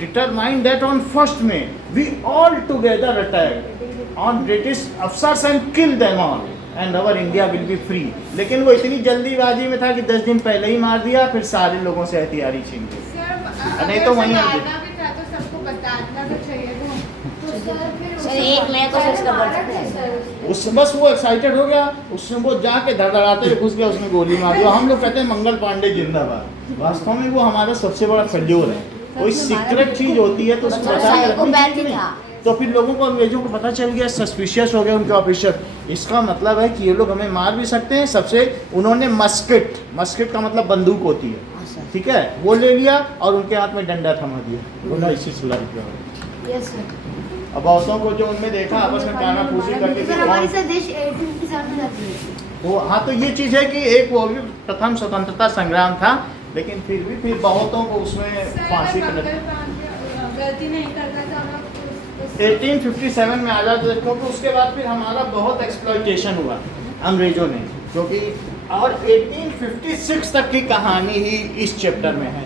determined that on 1 May we all together attack on British officers and kill them all and our India will be free. लेकिन वो इतनी जल्दीबाजी में था कि 10 दिन पहले ही मार दिया, फिर सारे लोगों से हथियारी छीन ली। नहीं तो वहीं आगे मारना भी था तो सबको बताना तो चाहिए था। तो सर 1 मई को सर इसका बर्थडे है। उस बस वो एक्साइटेड हो गया, उसने वो जाके धड़धड़ाते हुए घुस गया, उसने गोली मार दी। हम लोग कहते हैं मंगल पांडे जिंदाबाद, वास्तव में वो हमारा सबसे बड़ा फेल्योर है। कोई सीक्रेट चीज होती है तो उसको बचा के रखनी चाहिए नहीं। तो फिर लोगों को, अंग्रेजों को पता चल गया, सस्पिशियस हो गए उनके ऑफिसर। इसका मतलब है कि ये लोग हमें मार भी सकते हैं। सबसे उन्होंने मस्किट का मतलब बंदूक होती है, ठीक है, वो ले लिया और उनके हाथ में डंडा थमा दिया, बोला इसी सुलह किया। Yes sir. अब औरतों को जो उनमें देखा आपस में काना फूसी करके सर हमारी सर देश 1857 में जाती है। वो, हाँ, तो ये चीज़ है कि एक वो भी प्रथम स्वतंत्रता संग्राम था, लेकिन फिर बहुतों को उसमें फांसी पर गलती नहीं करता था 1857 में आज़ाद हुए, क्योंकि उसके बाद फिर हमारा बहुत एक्सप्लॉइटेशन हुआ अंग्रेज़ों ने, क्योंकि और 1856 तक की कहानी ही इस चैप्टर में है।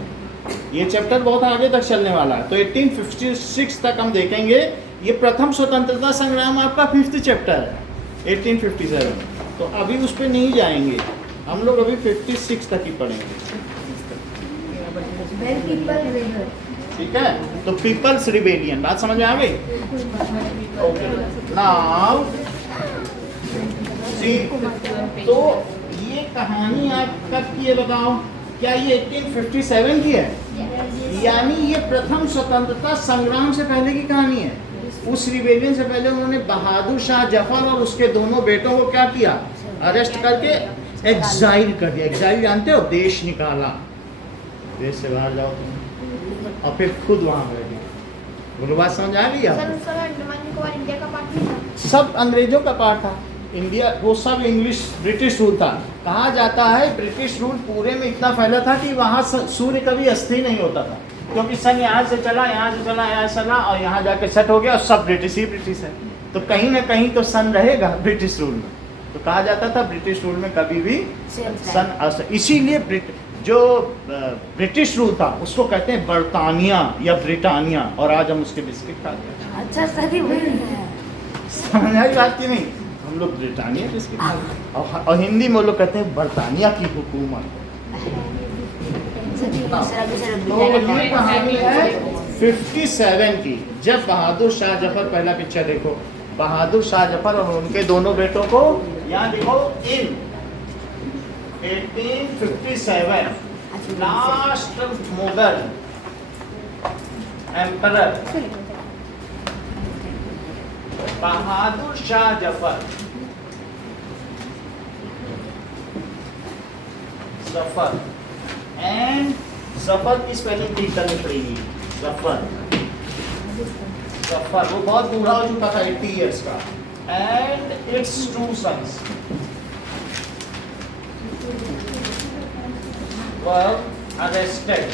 ये चैप्टर बहुत आगे तक चलने वाला है, तो 1856 तक हम देखेंगे। ये प्रथम स्वतंत्रता संग्राम आपका 5th चैप्टर है 1857, तो अभी उस पर नहीं जाएंगे हम लोग, अभी 56 तक ही पढ़ेंगे। ठीक है, तो पीपल्स रिबेलियन, बात समझ में आ गई? ओके, नाउ सी, तो ये कहानी आप कब की है बताओ? क्या ये 1857 की है? यानी ये प्रथम स्वतंत्रता संग्राम से पहले की कहानी है। उस रिबेलियन से पहले उन्होंने बहादुर शाह जफर और उसके दोनों बेटों को क्या किया? अरेस्ट करके एग्जाइल कर दिया। एग्जाइल जानते हो? देश निकाला, देश से बाहर जाओ तुम, और फिर खुद वहाँ रह गए। बोलो, बात समझ आ गई? इंडिया का पार्ट नहीं था, सब अंग्रेजों का पार्ट था। इंडिया वो सब इंग्लिश ब्रिटिश रूल था। कहा जाता है ब्रिटिश रूल पूरे में इतना फैला था कि वहाँ सूर्य कभी अस्थिर नहीं होता था, क्योंकि सन यहाँ से चला, यहाँ से चला, यहाँ से चला, और यहाँ जाके सेट हो गया, और सब ब्रिटिश ही ब्रिटिश है। तो कहीं ना कहीं तो सन रहेगा ब्रिटिश रूल में। तो कहा जाता था ब्रिटिश रूल में कभी भी सन, इसीलिए जो ब्रिटिश रूल था उसको कहते हैं बर्तानिया या ब्रिटानिया, और आज हम उसके बिस्किट खाते हैं। अच्छा सही समझ आई बात की नहीं? हम लोग ब्रिटानिया बिस्किट खाते हैं, और हिंदी में वो लोग कहते हैं बर्तानिया की हुकूमत। तो ये कहानी है 57 की, जब बहादुर शाह जफर, पहला पिक्चर देखो, बहादुर शाह जफर और उनके दोनों बेटों को, यहाँ देखो, इन 1857 last Mughal emperor Bahadur Shah Zafar and Zafar की स्पेलिंग ठीक करनी पड़ेगी। जफर वो बहुत बूढ़ा हो चुका था, 80 इयर्स का, and it's 2 sons were arrested।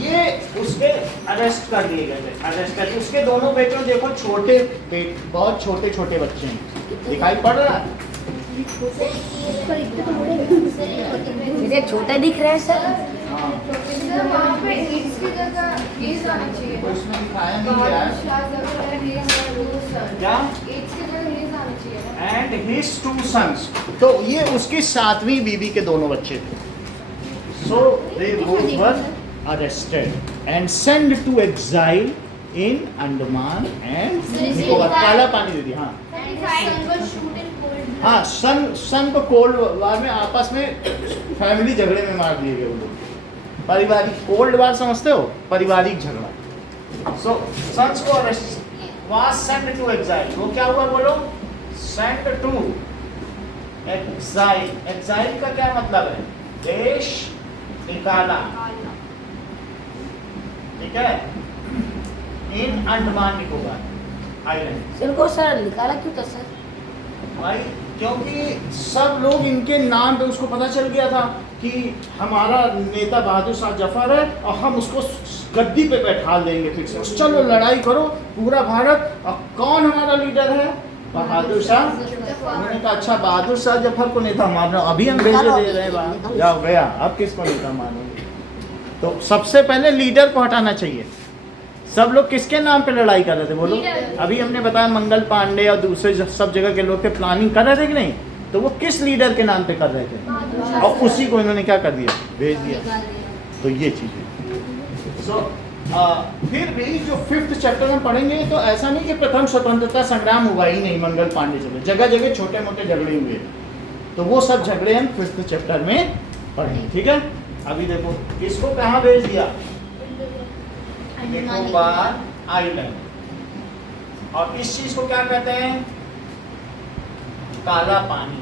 ये उसके अरेस्ट कर लिए गए थे, अरेस्ट करके उसके दोनों बेटों, देखो छोटे बहुत छोटे छोटे बच्चे हैं, दिखाई पड़ रहा है? मुझे छोटे दिख रहे हैं सर। हाँ, सर वहाँ पे एड्स की जगह हेज आना चाहिए तो था। इसमें दिखाया नहीं गया है। Shah Zafar and his two sons। क्या? एड्स की जगह हेज आना चाहिए था। एंड हिज 2 sons, तो ये उसकी 7वीं बीवी के दोनों बच्चे थे। So they both were arrested and send to exile in Andaman and Nicobar. Kala Pani दे दी। हाँ हाँ, सन को कोल्ड वार में आपस में फैमिली झगड़े में मार दिए गए वो लोग। पारिवारिक कोल्ड वार समझते हो? पारिवारिक झगड़ा। सो सन्स को arrest was sent to exile. वो क्या हुआ बोलो? Saint to exile. एग्जाइल का क्या मतलब है? देश निकाला, ठीक है, इन अंडमान निकोबार आइलैंड। इनको सर निकाला क्यों था सर? भाई क्योंकि सब लोग इनके नाम पे, उसको पता चल गया था कि हमारा नेता बहादुर शाह जफर है और हम उसको गद्दी पे बैठा देंगे फिर से, चलो लड़ाई करो पूरा भारत। और कौन हमारा लीडर है? बहादुर शाह। उन्होंने कहा अच्छा बहादुर शाह जफर को नेता मानना, अभी हम भेजे दे रहे हैं बाहर, जाओ गया, अब किसको नेता मानोगे? तो सबसे पहले लीडर को हटाना चाहिए। सब लोग किसके नाम पे लड़ाई कर रहे थे बोलो? अभी हमने बताया मंगल पांडे और दूसरे सब जगह के लोग थे, प्लानिंग कर रहे थे कि नहीं? तो वो किस लीडर के नाम पे कर रहे थे? और उसी को इन्होंने क्या कर दिया? भेज दिया। तो ये चीज़ है। सो फिर भी जो 5th चैप्टर में पढ़ेंगे तो ऐसा नहीं कि प्रथम स्वतंत्रता संग्राम हुआ ही नहीं, मंगल पांडे से जगह जगह छोटे मोटे झगड़े हुए, तो वो सब झगड़े हम 5th चैप्टर में पढ़ेंगे। ठीक है, अभी देखो इसको कहाँ भेज दिया? निकोबार आइलैंड। और इस चीज को क्या कहते हैं? काला पानी।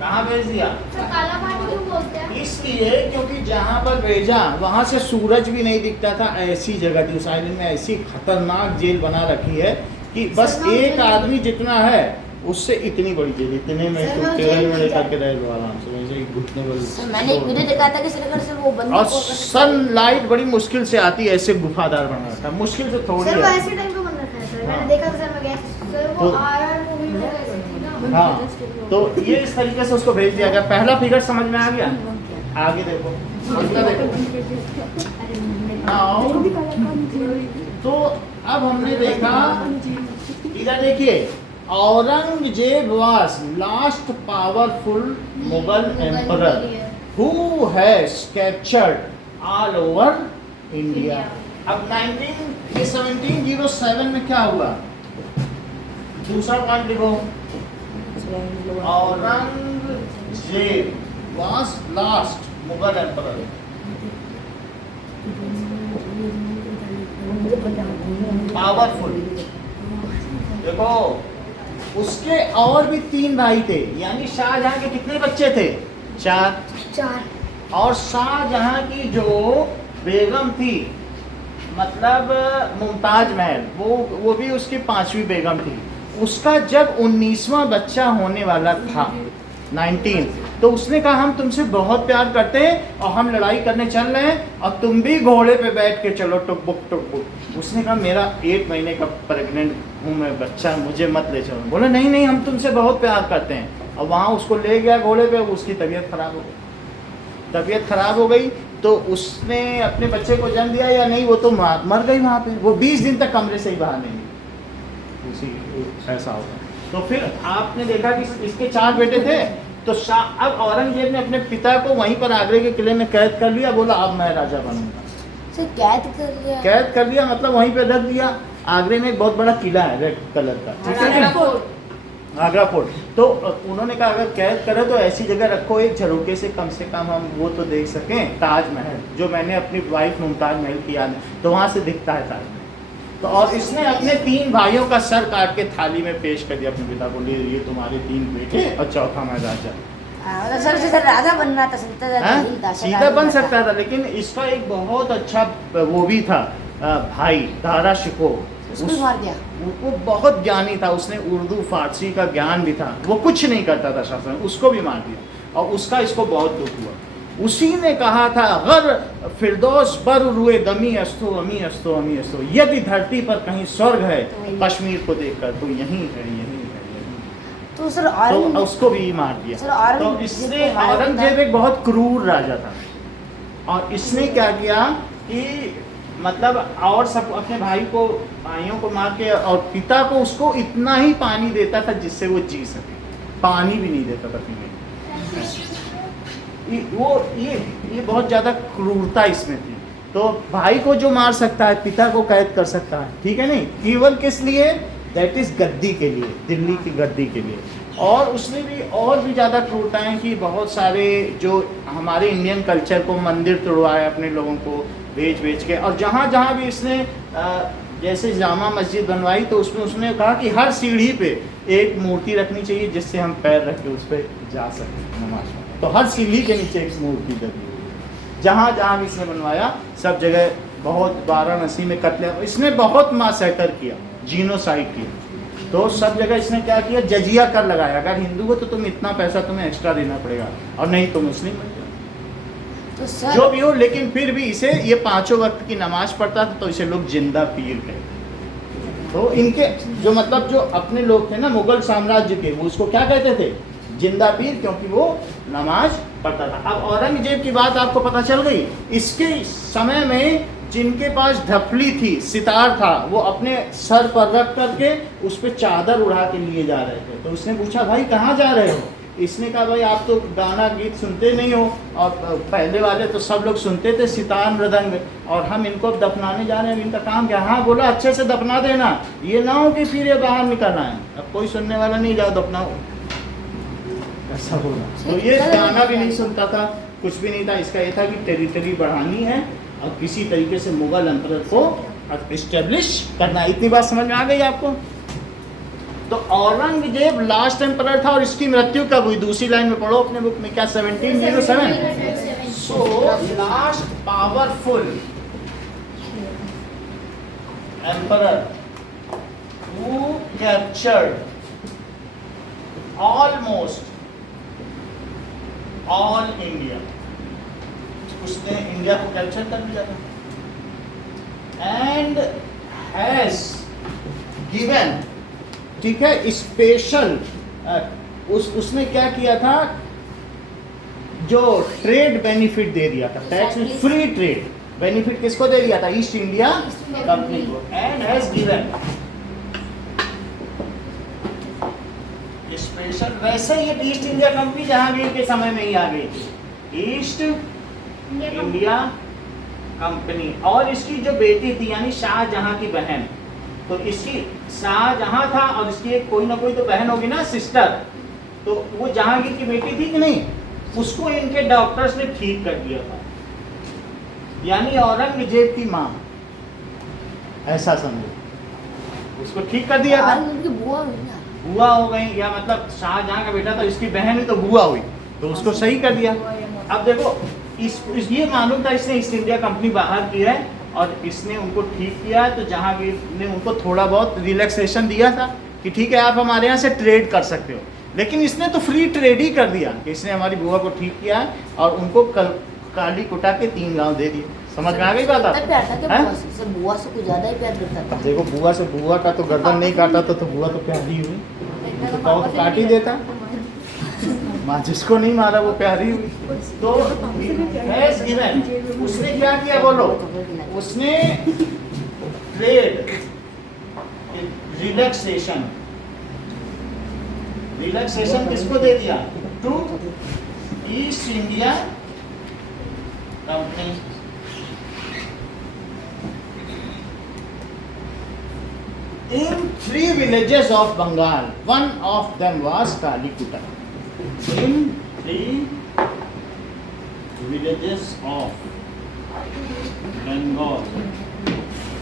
कहाँ भेज दिया? काला पानी क्यों बोलते हैं? इसलिए क्योंकि जहाँ पर भेजा वहां से सूरज भी नहीं दिखता था, ऐसी जगह थी उस आइलैंड में, ऐसी खतरनाक जेल बना रखी है कि बस एक आदमी जितना है उससे इतनी बड़ी जेल, इतने में तो टेढ़े मेढ़े करके रह लो आराम से, वैसे घुटने वाले सर मैंने एक वीडियो देखा था कि सर अगर सर वो बंदे और को सनलाइट बड़ी मुश्किल से आती है, ऐसे गुफादार बना रहता है, मुश्किल से थोड़ी सर वो है। ऐसे टाइम पे बन रखा है सर, हाँ। मैंने देखा था सर, मैं गया था। सर वो तो- आर मूवी में ऐसी थी ना। हाँ, तो ये इस तरीके से उसको भेज दिया गया। पहला फिगर समझ में आ गया? आगे देखो, अगला देखो। Now, तो अब हमने देखा, इधर देखिए, Aurangzeb was last powerful Mughal emperor who has captured all over India. अब 1707 में क्या हुआ? दूसरा पॉइंट लिखो, Aurangzeb was last Mughal emperor. Powerful, देखो उसके और भी 3 भाई थे, यानी शाहजहां के कितने बच्चे थे? 4। और शाहजहां की जो बेगम थी, मतलब मुमताज महल, वो भी उसकी 5वीं बेगम थी। उसका जब 19वां बच्चा होने वाला था 19, तो उसने कहा हम तुमसे बहुत प्यार करते हैं और हम लड़ाई करने चल रहे हैं और तुम भी घोड़े पे बैठ के चलो, टुक बुक। उसने कहा मेरा 8 महीने का प्रेग्नेंट हूँ मैं, बच्चा, मुझे मत ले चलो। बोले नहीं नहीं, हम तुमसे बहुत प्यार करते हैं। और वहाँ उसको ले गया घोड़े पे, उसकी तबीयत खराब हो गई। तो उसने अपने बच्चे को जन्म दिया या नहीं, वो तो मर गई वहाँ पे। वो 20 दिन तक कमरे से ही बाहर नहीं निकली, उसी ऐसा होगा। तो फिर आपने देखा कि इसके 4 बेटे थे। तो अब औरंगजेब ने अपने पिता को वहीं पर आगरे के किले में कैद कर लिया। बोला अब मैं राजा बनूंगा। सर कैद कर लिया? कैद कर लिया मतलब वहीं पे रख दिया। आगरे में एक बहुत बड़ा किला है रेड कलर का, ठीक है ना, आगरा फोर्ट। तो उन्होंने कहा अगर कैद करे तो ऐसी जगह रखो एक झरोके से कम हम वो तो देख सकें, ताजमहल, जो मैंने अपनी वाइफ मुमताज महल की याद है, तो वहाँ से दिखता है ताजमहल। तो और इसने अपने 3 भाइयों का सर काट के थाली में पेश कर दिया अपने पिता को, ये तुम्हारे 3 बेटे और चौथा मैं राजा। मतलब सर राजा बनना था, सीधा बन सकता था, लेकिन इसका एक बहुत अच्छा वो भी था भाई, दारा शिको, उसको मार दिया। वो बहुत ज्ञानी था, उसने उर्दू फारसी का ज्ञान भी था, वो कुछ नहीं करता था शासन, उसको भी मार दिया। और उसका इसको बहुत दुख हुआ। उसी ने कहा था गर फिरदौस बर रुए दमी अस्तो अमी अस्तो अमी अस्तो, यदि धरती पर कहीं स्वर्ग है कश्मीर को देखकर तो यहीं है, यहीं है। तो सर तो उसको भी मार दिया। तो इसने, औरंगजेब एक बहुत क्रूर राजा था और इसने क्या किया कि मतलब और सब अपने भाइयों को मार के, और पिता को उसको इतना ही पानी देता था जिससे वो जी सके, पानी भी नहीं देता था पीने। ये बहुत ज़्यादा क्रूरता इसमें थी। तो भाई को जो मार सकता है पिता को कैद कर सकता है, ठीक है नहीं, केवल किस लिए? दैट इज गद्दी के लिए, दिल्ली की गद्दी के लिए। और उसने भी और भी ज़्यादा क्रूरताएं की, बहुत सारे जो हमारे इंडियन कल्चर को, मंदिर तोड़वाए अपने लोगों को बेच के। और जहाँ जहाँ भी इसने जैसे जामा मस्जिद बनवाई तो उसमें उसने कहा कि हर सीढ़ी पे एक मूर्ति रखनी चाहिए जिससे हम पैर रख के उस पर जा सकें नमाज में। तो हर सीढ़ी के नीचे एक मूर्ति लगी हुई। जहाँ जहाँ भी इसने बनवाया सब जगह, बहुत वाराणसी में कत्ले, इसने बहुत मैसेकर किया, जीनोसाइड किया। तो सब जगह इसने क्या किया? जजिया कर लगाया, अगर हिंदू हो तो तुम इतना पैसा तुम्हें एक्स्ट्रा देना पड़ेगा, और नहीं तो मुस्लिम बन जाओ। तो सर जो भी हो, लेकिन फिर भी इसे, ये 5 वक्त की नमाज पढ़ता था तो इसे लोग जिंदा पीर कहते। तो इनके जो मतलब जो अपने लोग थे ना मुगल साम्राज्य के, वो उसको क्या कहते थे? जिंदा पीर, क्योंकि वो नमाज पढ़ता था। अब औरंगजेब की बात आपको पता चल गई। इसके समय में जिनके पास ढफली थी, सितार था, वो अपने सर पर रख करके उस पर चादर उड़ा के लिए जा रहे थे। तो उसने पूछा भाई कहाँ जा रहे हो? इसने कहा भाई आप तो गाना गीत सुनते नहीं हो, और पहले वाले तो सब लोग सुनते थे सितार मृदंग, और हम इनको अब दफनाने जा रहे हैं, इनका काम क्या? हाँ बोला अच्छे से दफना देना, ये ना हो कि फिर ये बाहर निकलना है, अब कोई सुनने वाला नहीं, जाओ दफनाओ, ऐसा बोला। तो ये गाना भी नहीं सुनता था, कुछ भी नहीं था। इसका ये था कि टेरिटरी बढ़ानी है और किसी तरीके से मुगल एम्परर को एस्टेब्लिश करना है। इतनी बात समझ में आ गई आपको? तो औरंगजेब लास्ट एम्परर था, और इसकी मृत्यु कब हुई? दूसरी लाइन में पढ़ो अपने बुक में, क्या 1707? So last powerful emperor who captured almost all India, उसने इंडिया को कैप्चर कर लिया था। एंड हैज गिवन, ठीक है, स्पेशल, उसने क्या किया था, जो ट्रेड बेनिफिट दे दिया था, टैक्स में फ्री ट्रेड बेनिफिट किसको दे दिया था, ईस्ट इंडिया कंपनी को। एंड हैज गिवन स्पेशल, वैसे ये ईस्ट इंडिया कंपनी जहांगीर के समय में ही आ गई थी, ईस्ट इंडिया कंपनी। और इसकी जो बेटी थी यानी शाहजहां की बहन, तो इसकी शाहजहां था और इसकी एक कोई ना कोई तो बहन होगी ना, सिस्टर, तो वो जहांगीर की बेटी थी कि नहीं, उसको इनके डॉक्टर्स ने ठीक कर दिया था, यानी औरंगजेब की माँ, ऐसा समझो, उसको ठीक कर दिया था। उनकी बुआ हुई ना, बुआ हो गई, या मतलब शाहजहां का बेटा था, इसकी बहन ही तो बुआ हुई, तो उसको सही कर दिया। अब देखो ये मालूम था इसने ईस्ट इंडिया कंपनी बाहर की है और इसने उनको ठीक किया, तो जहांगीर ने उनको थोड़ा बहुत रिलैक्सेशन दिया था कि ठीक है आप हमारे यहाँ से ट्रेड कर सकते हो, लेकिन इसने तो फ्री ट्रेड ही कर दिया कि इसने हमारी बुआ को ठीक किया और उनको काली कुटा के 3 गांव दे दिए। समझ में आ गई बात आप? इतना प्यार था कि हैं? बुआ से कुछ ज्यादा ही प्यार करता था। देखो बुआ से, बुआ का तो गर्दन नहीं काटा था तो बुआ तो प्यारी हुई, तो पाँव तो काट ही देता, माँ जिसको नहीं मारा वो प्यारी हुई। तो हैज गिवन, उसने क्या किया बोलो, उसने ट्रेड रिलैक्सेशन, रिलैक्सेशन किसको दे दिया, to East India Company. In 3 villages of Bengal, one of them was Kalikutta. In 3 villages of Bengal,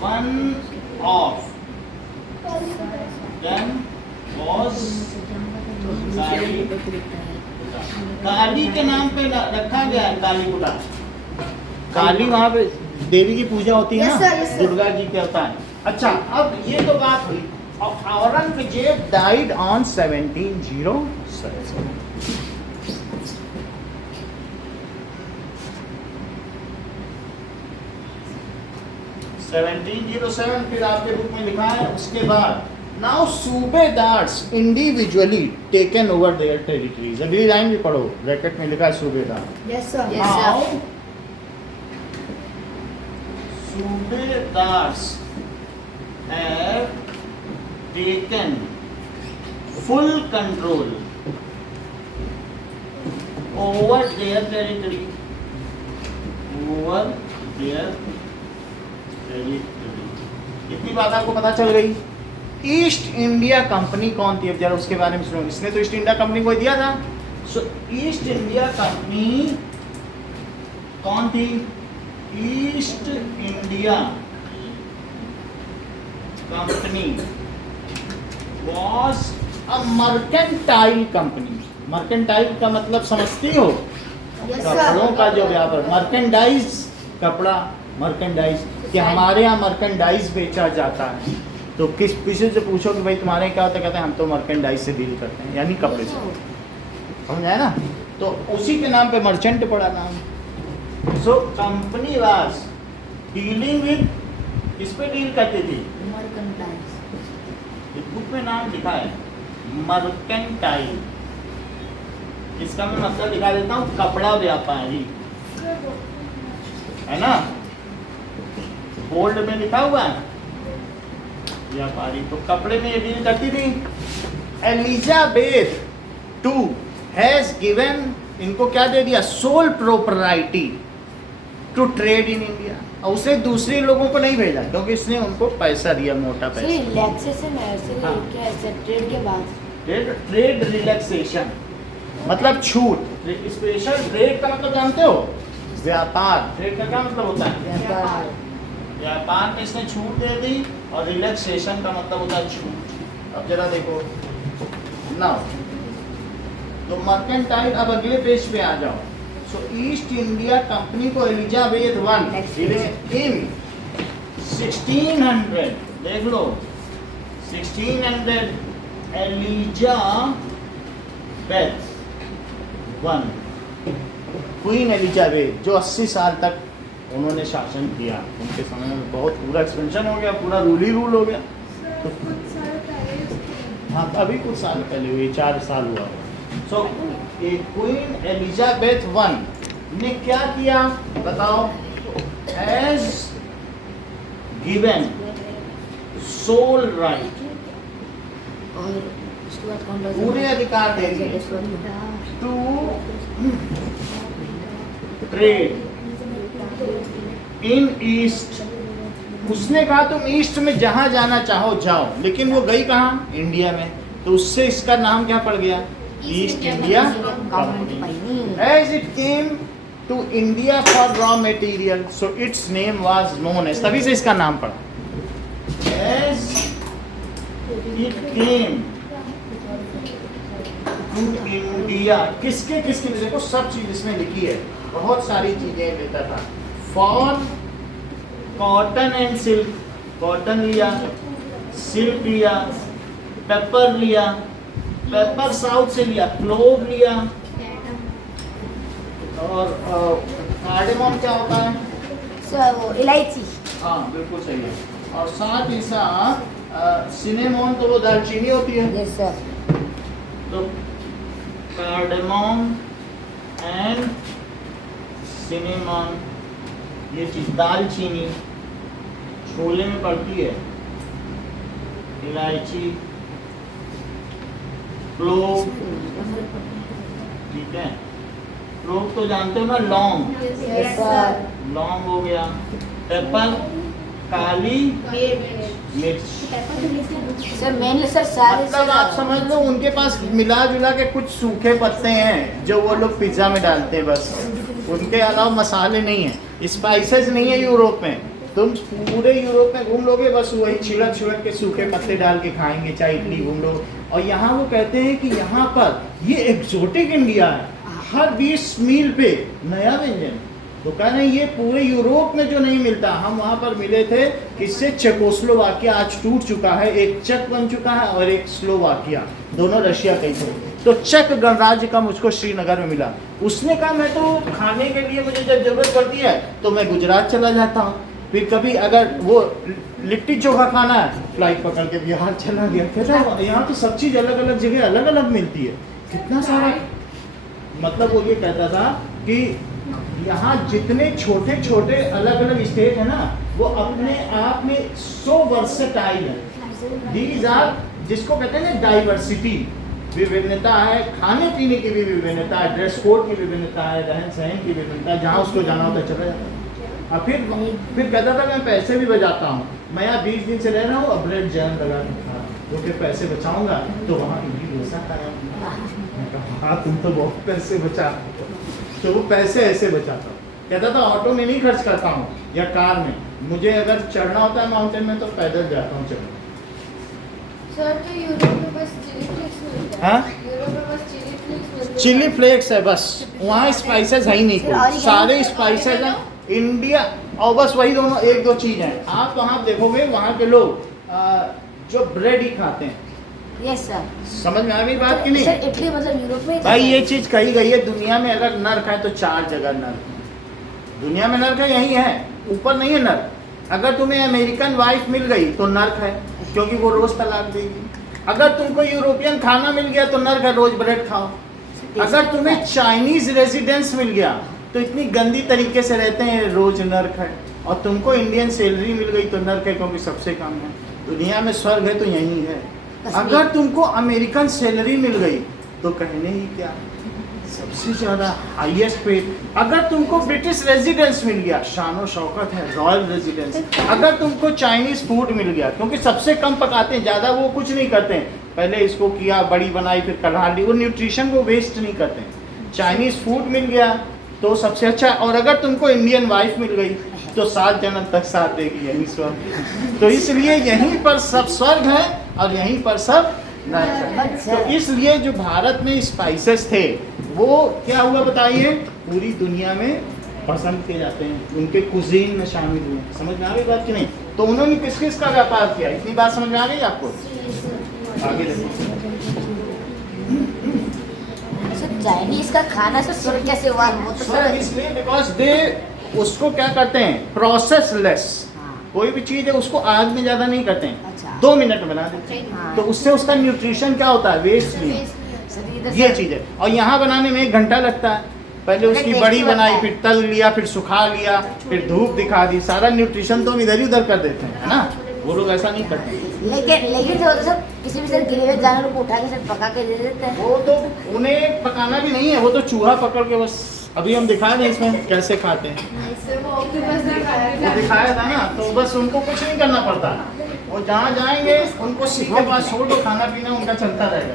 one of them was Kalikutta. काली के नाम पे रखा गया है कालीकुटा। काली वहाँ पे देवी की पूजा होती है Yes, ना, sir, yes, sir. Durga ji के अवतार। अच्छा, अब ये तो बात हुई। Aurangzeb died on 1707। फिर आपके बुक में लिखा है उसके बाद now subedars individually taken over their territories. अगली लाइन भी पढ़ो, ब्रैकेट में लिखा है subedar. Yes sir, Now, Subedars have taken full control over their territory. Over their territory. इतनी बात आपको पता चल गई। ईस्ट इंडिया कंपनी कौन थी, अब जरा उसके बारे में सुनो। इसने तो ईस्ट इंडिया कंपनी को दिया था। सो ईस्ट इंडिया कंपनी कौन थी, east India company was a mercantile company. Mercantile का मतलब समझती हो, कपड़ों का जो व्यापार, मर्केंडाइज कपड़ा, मर्केंडाइज कि हमारे यहाँ मर्केंडाइज बेचा जाता है। तो किसी से पूछो कि भाई तुम्हारे क्या होता है, कहते हैं हम तो मर्केंडाइज से डील करते हैं, यानी कपड़े से। समझ आया ना? तो उसी के नाम पे मर्चेंट पड़ा नाम। So company was dealing with, किस पे डील करती थी, बुक में नाम लिखा है मर्केंटाइल। इसका मैं मतलब दिखा देता हूँ, कपड़ा व्यापारी, है ना, बोल्ड में लिखा हुआ है व्यापारी। तो कपड़े में ये डील करती थी। एलिजाबेथ टू हैज गिवन, इनको क्या दे दिया, sole proprietary to trade in India. और उसने दूसरे लोगों को नहीं भेजा क्योंकि इसने उनको पैसा दिया, मोटा पैसा। रिलैक्सेशन है ऐसे, हाँ। क्या है ट्रेड के बाद ट्रेड रिलैक्सेशन मतलब छूट। स्पेशल ट्रेड का मतलब जानते हो, व्यापार। ट्रेड का क्या मतलब होता है, व्यापार। व्यापार में इसने छूट दे दी, और रिलैक्सेशन का मतलब होता है छूट। अब जरा देखो ना, तो मर्केंटाइल, अब अगले पेज पे आ जाओ। सो ईस्ट इंडिया कंपनी को एलिजाबेथ वन इन 1600, देख लो 1600, एलिजाबेथ वन क्वीन एलिजाबेथ जो 80 साल तक उन्होंने शासन किया, उनके समय में बहुत पूरा एक्सपेंशन हो गया, पूरा रूल ही रूल हो गया। सर कुछ साल पहले उसके हाँ अभी कुछ साल पहले हुई, 4 साल हुआ। सो क्वीन एलिजाबेथ वन ने क्या किया बताओ? एज गिवन सोल राइट, और उसके बाद कौन लोग पूरे अधिकार दे दिए टू ट्रेड इन ईस्ट। उसने कहा तुम ईस्ट में जहां जाना चाहो जाओ, लेकिन वो गई कहाँ? इंडिया में। तो उससे इसका नाम क्या पड़ गया? East India Company. As it came to India for raw material, so its name was known as, तभी से इसका नाम पड़ा। As it came to India, किसके किसके, देखो सब चीज इसमें लिखी है, बहुत सारी चीजें लेता था। For cotton and silk, cotton लिया, सिल्क लिया, पेपर लिया, पेपर साउथ से लिया, क्लोव लिया, और कार्डेमम क्या होता है? सर वो इलायची। हाँ बिल्कुल सही है। और साथ ही साथ सिनेमोन, तो वो दालचीनी होती है। Yes sir. तो कार्डेमम एंड सिनेमन, ये चीज, दालचीनी छोले में पड़ती है, इलायची, क्लोव, ठीक है, क्लोव तो जानते हो ना, लौंग, यस सर। लौंग हो गया, पेपर, काली मिर्च। सर मेनली सर सारे मतलब आप समझ लो उनके पास मिला जुला के कुछ सूखे पत्ते हैं जो वो लोग पिज्जा में डालते हैं, बस उनके अलावा मसाले नहीं है, स्पाइसेस नहीं है। यूरोप में तुम पूरे यूरोप में घूम लोगे, बस वही छिड़क छिड़क के सूखे पत्ते डाल के खाएंगे, चाहे इडली घूम लो। और यहाँ वो कहते हैं कि यहाँ पर ये एक्सोटिक इंडिया है, हर 20 मील पे नया व्यंजन। तो कह रहे हैं ये पूरे यूरोप में जो नहीं मिलता। हम वहाँ पर मिले थे, इससे चेकोस्लोवाकिया आज टूट चुका है, एक चेक बन चुका है और एक स्लोवाकिया, दोनों रशिया के थे। तो चेक गणराज्य का मुझको श्रीनगर में मिला। उसने कहा मैं तो खाने के लिए मुझे जब जरूरत पड़ती है तो मैं गुजरात चला जाता हूँ, फिर कभी अगर वो लिट्टी चोखा खाना है फ्लाइट पकड़ के बिहार चला गया। कहता है यहाँ तो सब चीज़ अलग अलग जगह अलग अलग मिलती है, कितना सारा। मतलब वो ये कहता था कि यहाँ जितने छोटे छोटे अलग अलग स्टेट है ना, वो अपने आप में सो वर्सेटाइल है। दीज आर, जिसको कहते हैं ना डाइवर्सिटी, विभिन्नता है, खाने पीने की भी विभिन्नता है, ड्रेस कोड की विभिन्नता है, रहन सहन की विभिन्नता है, जहाँ उसको जाना होता है चला जाता है। और फिर कहता था मैं पैसे भी बचाता हूँ, मैं यहाँ 20 दिन से रह रहा हूँ, अब ब्रेड जैम लगा के खा रहा हूँ, क्योंकि पैसे बचाऊंगा तो वहाँ इडली डोसा खाया। हाँ तुम तो बहुत पैसे बचा, तो वो पैसे ऐसे बचाता हूँ। कहता था ऑटो में नहीं खर्च करता हूँ या कार में, मुझे अगर चढ़ना होता है माउंटेन में तो पैदल जाता हूँ चढ़ने। सर तो यूरोप में बस चिली फ्लेक्स मिलता है। हाँ? यूरोप में बस चिली फ्लेक्स मिलता है। चिली फ्लेक्स है बस, वहाँ स्पाइसेस है ही नहीं कोई, सारे स्पाइसेस हैं इंडिया। और बस वही दोनों एक दो चीज़ हैं। आप वहाँ देखोगे वहाँ के लोग जो ब्रेड ही खाते हैं। Yes sir. समझ में आ गई बात कि नहीं? सर इटली मतलब यूरोप में। भाई ये चीज़ कही गई है, दुनिया में अगर नर्क है तो 4 जगह नर्क है। दुनिया में नर्क है यही है, ऊपर नहीं है नर्क। अगर तुम्हें अमेरिकन वाइफ मिल गई तो नर्क है, क्योंकि वो रोज तलाक देगी। अगर तुमको यूरोपियन खाना मिल गया तो नर्क है, रोज ब्रेड खाओ। अगर तुम्हें चाइनीज रेजिडेंस मिल गया तो इतनी गंदी तरीके से रहते हैं, रोज नर्क है। और तुमको इंडियन सैलरी मिल गई तो नर्क है, क्योंकि सबसे कम है। दुनिया में स्वर्ग है तो यही है। अगर तुमको अमेरिकन सैलरी मिल गई तो कहने ही क्या, सबसे ज़्यादा हाईएस्ट पे। अगर तुमको ब्रिटिश रेजिडेंस मिल गया, शानो शौकत है, रॉयल रेजिडेंस। अगर तुमको चाइनीज़ फूड मिल गया, क्योंकि सबसे कम पकाते हैं, ज़्यादा वो कुछ नहीं करते हैं, पहले इसको किया, बड़ी बनाई, फिर कढ़ा ली, वो न्यूट्रिशन को वेस्ट नहीं करते हैं। चाइनीज़ फूड मिल गया तो सबसे अच्छा। और अगर तुमको इंडियन वाइफ मिल गई तो 7 जन्म तक साथ देगी, यही स्वर्ग। तो इसलिए यहीं पर सब स्वर्ग है और यहीं पर सब नर्क है। तो इसलिए जो भारत में स्पाइसेस थे वो क्या हुआ बताइए, पूरी दुनिया में पसंद किए जाते हैं, उनके कुजीन में शामिल हुए। समझ में आ गई बात कि नहीं? तो उन्होंने किस किस का व्यापार किया, इतनी बात समझ में आ गई आपको? आगे देखो। चाइनीज का खाना से स्वर्ग कैसे हुआ? वो तो सर सर इसलिए बिकॉज दे उसको क्या करते हैं, प्रोसेस लेस। हाँ। कोई भी चीज है उसको आग में ज्यादा नहीं करते हैं, अच्छा। 2 मिनट में बना देते हैं। हाँ। तो उससे उसका न्यूट्रिशन क्या होता है, वेस्ट नहीं है। सर इधर ये से- चीज है। और यहाँ बनाने में 1 घंटा लगता है। पहले बड़ा उसकी tasty बड़ी बनता बनाई, है। फिर तल लिया, फिर सुखा लिया, फिर धूप दिखा दी, सारा न्यूट्रिशन तो हम इधर ही उधर कर देते हैं, है ना। वो लोग ऐसा नहीं करते। लेकिन जो होता है सर, किसी भी सर गिरे हुए जानवर को उठा के सर पका के दे देते हैं। वो तो उन्हें पकाना भी नहीं है, वो तो चूहा पकड़ के बस, अभी हम दिखा दें इसमें कैसे खाते हैं, इससे वो ऑक्टोपस दिखाया वो दिखाया था ना। तो बस उनको कुछ नहीं करना पड़ता, वो जहाँ जाएंगे उनको सीधे पास छोड़ दो, खाना पीना उनका चलता रहेगा।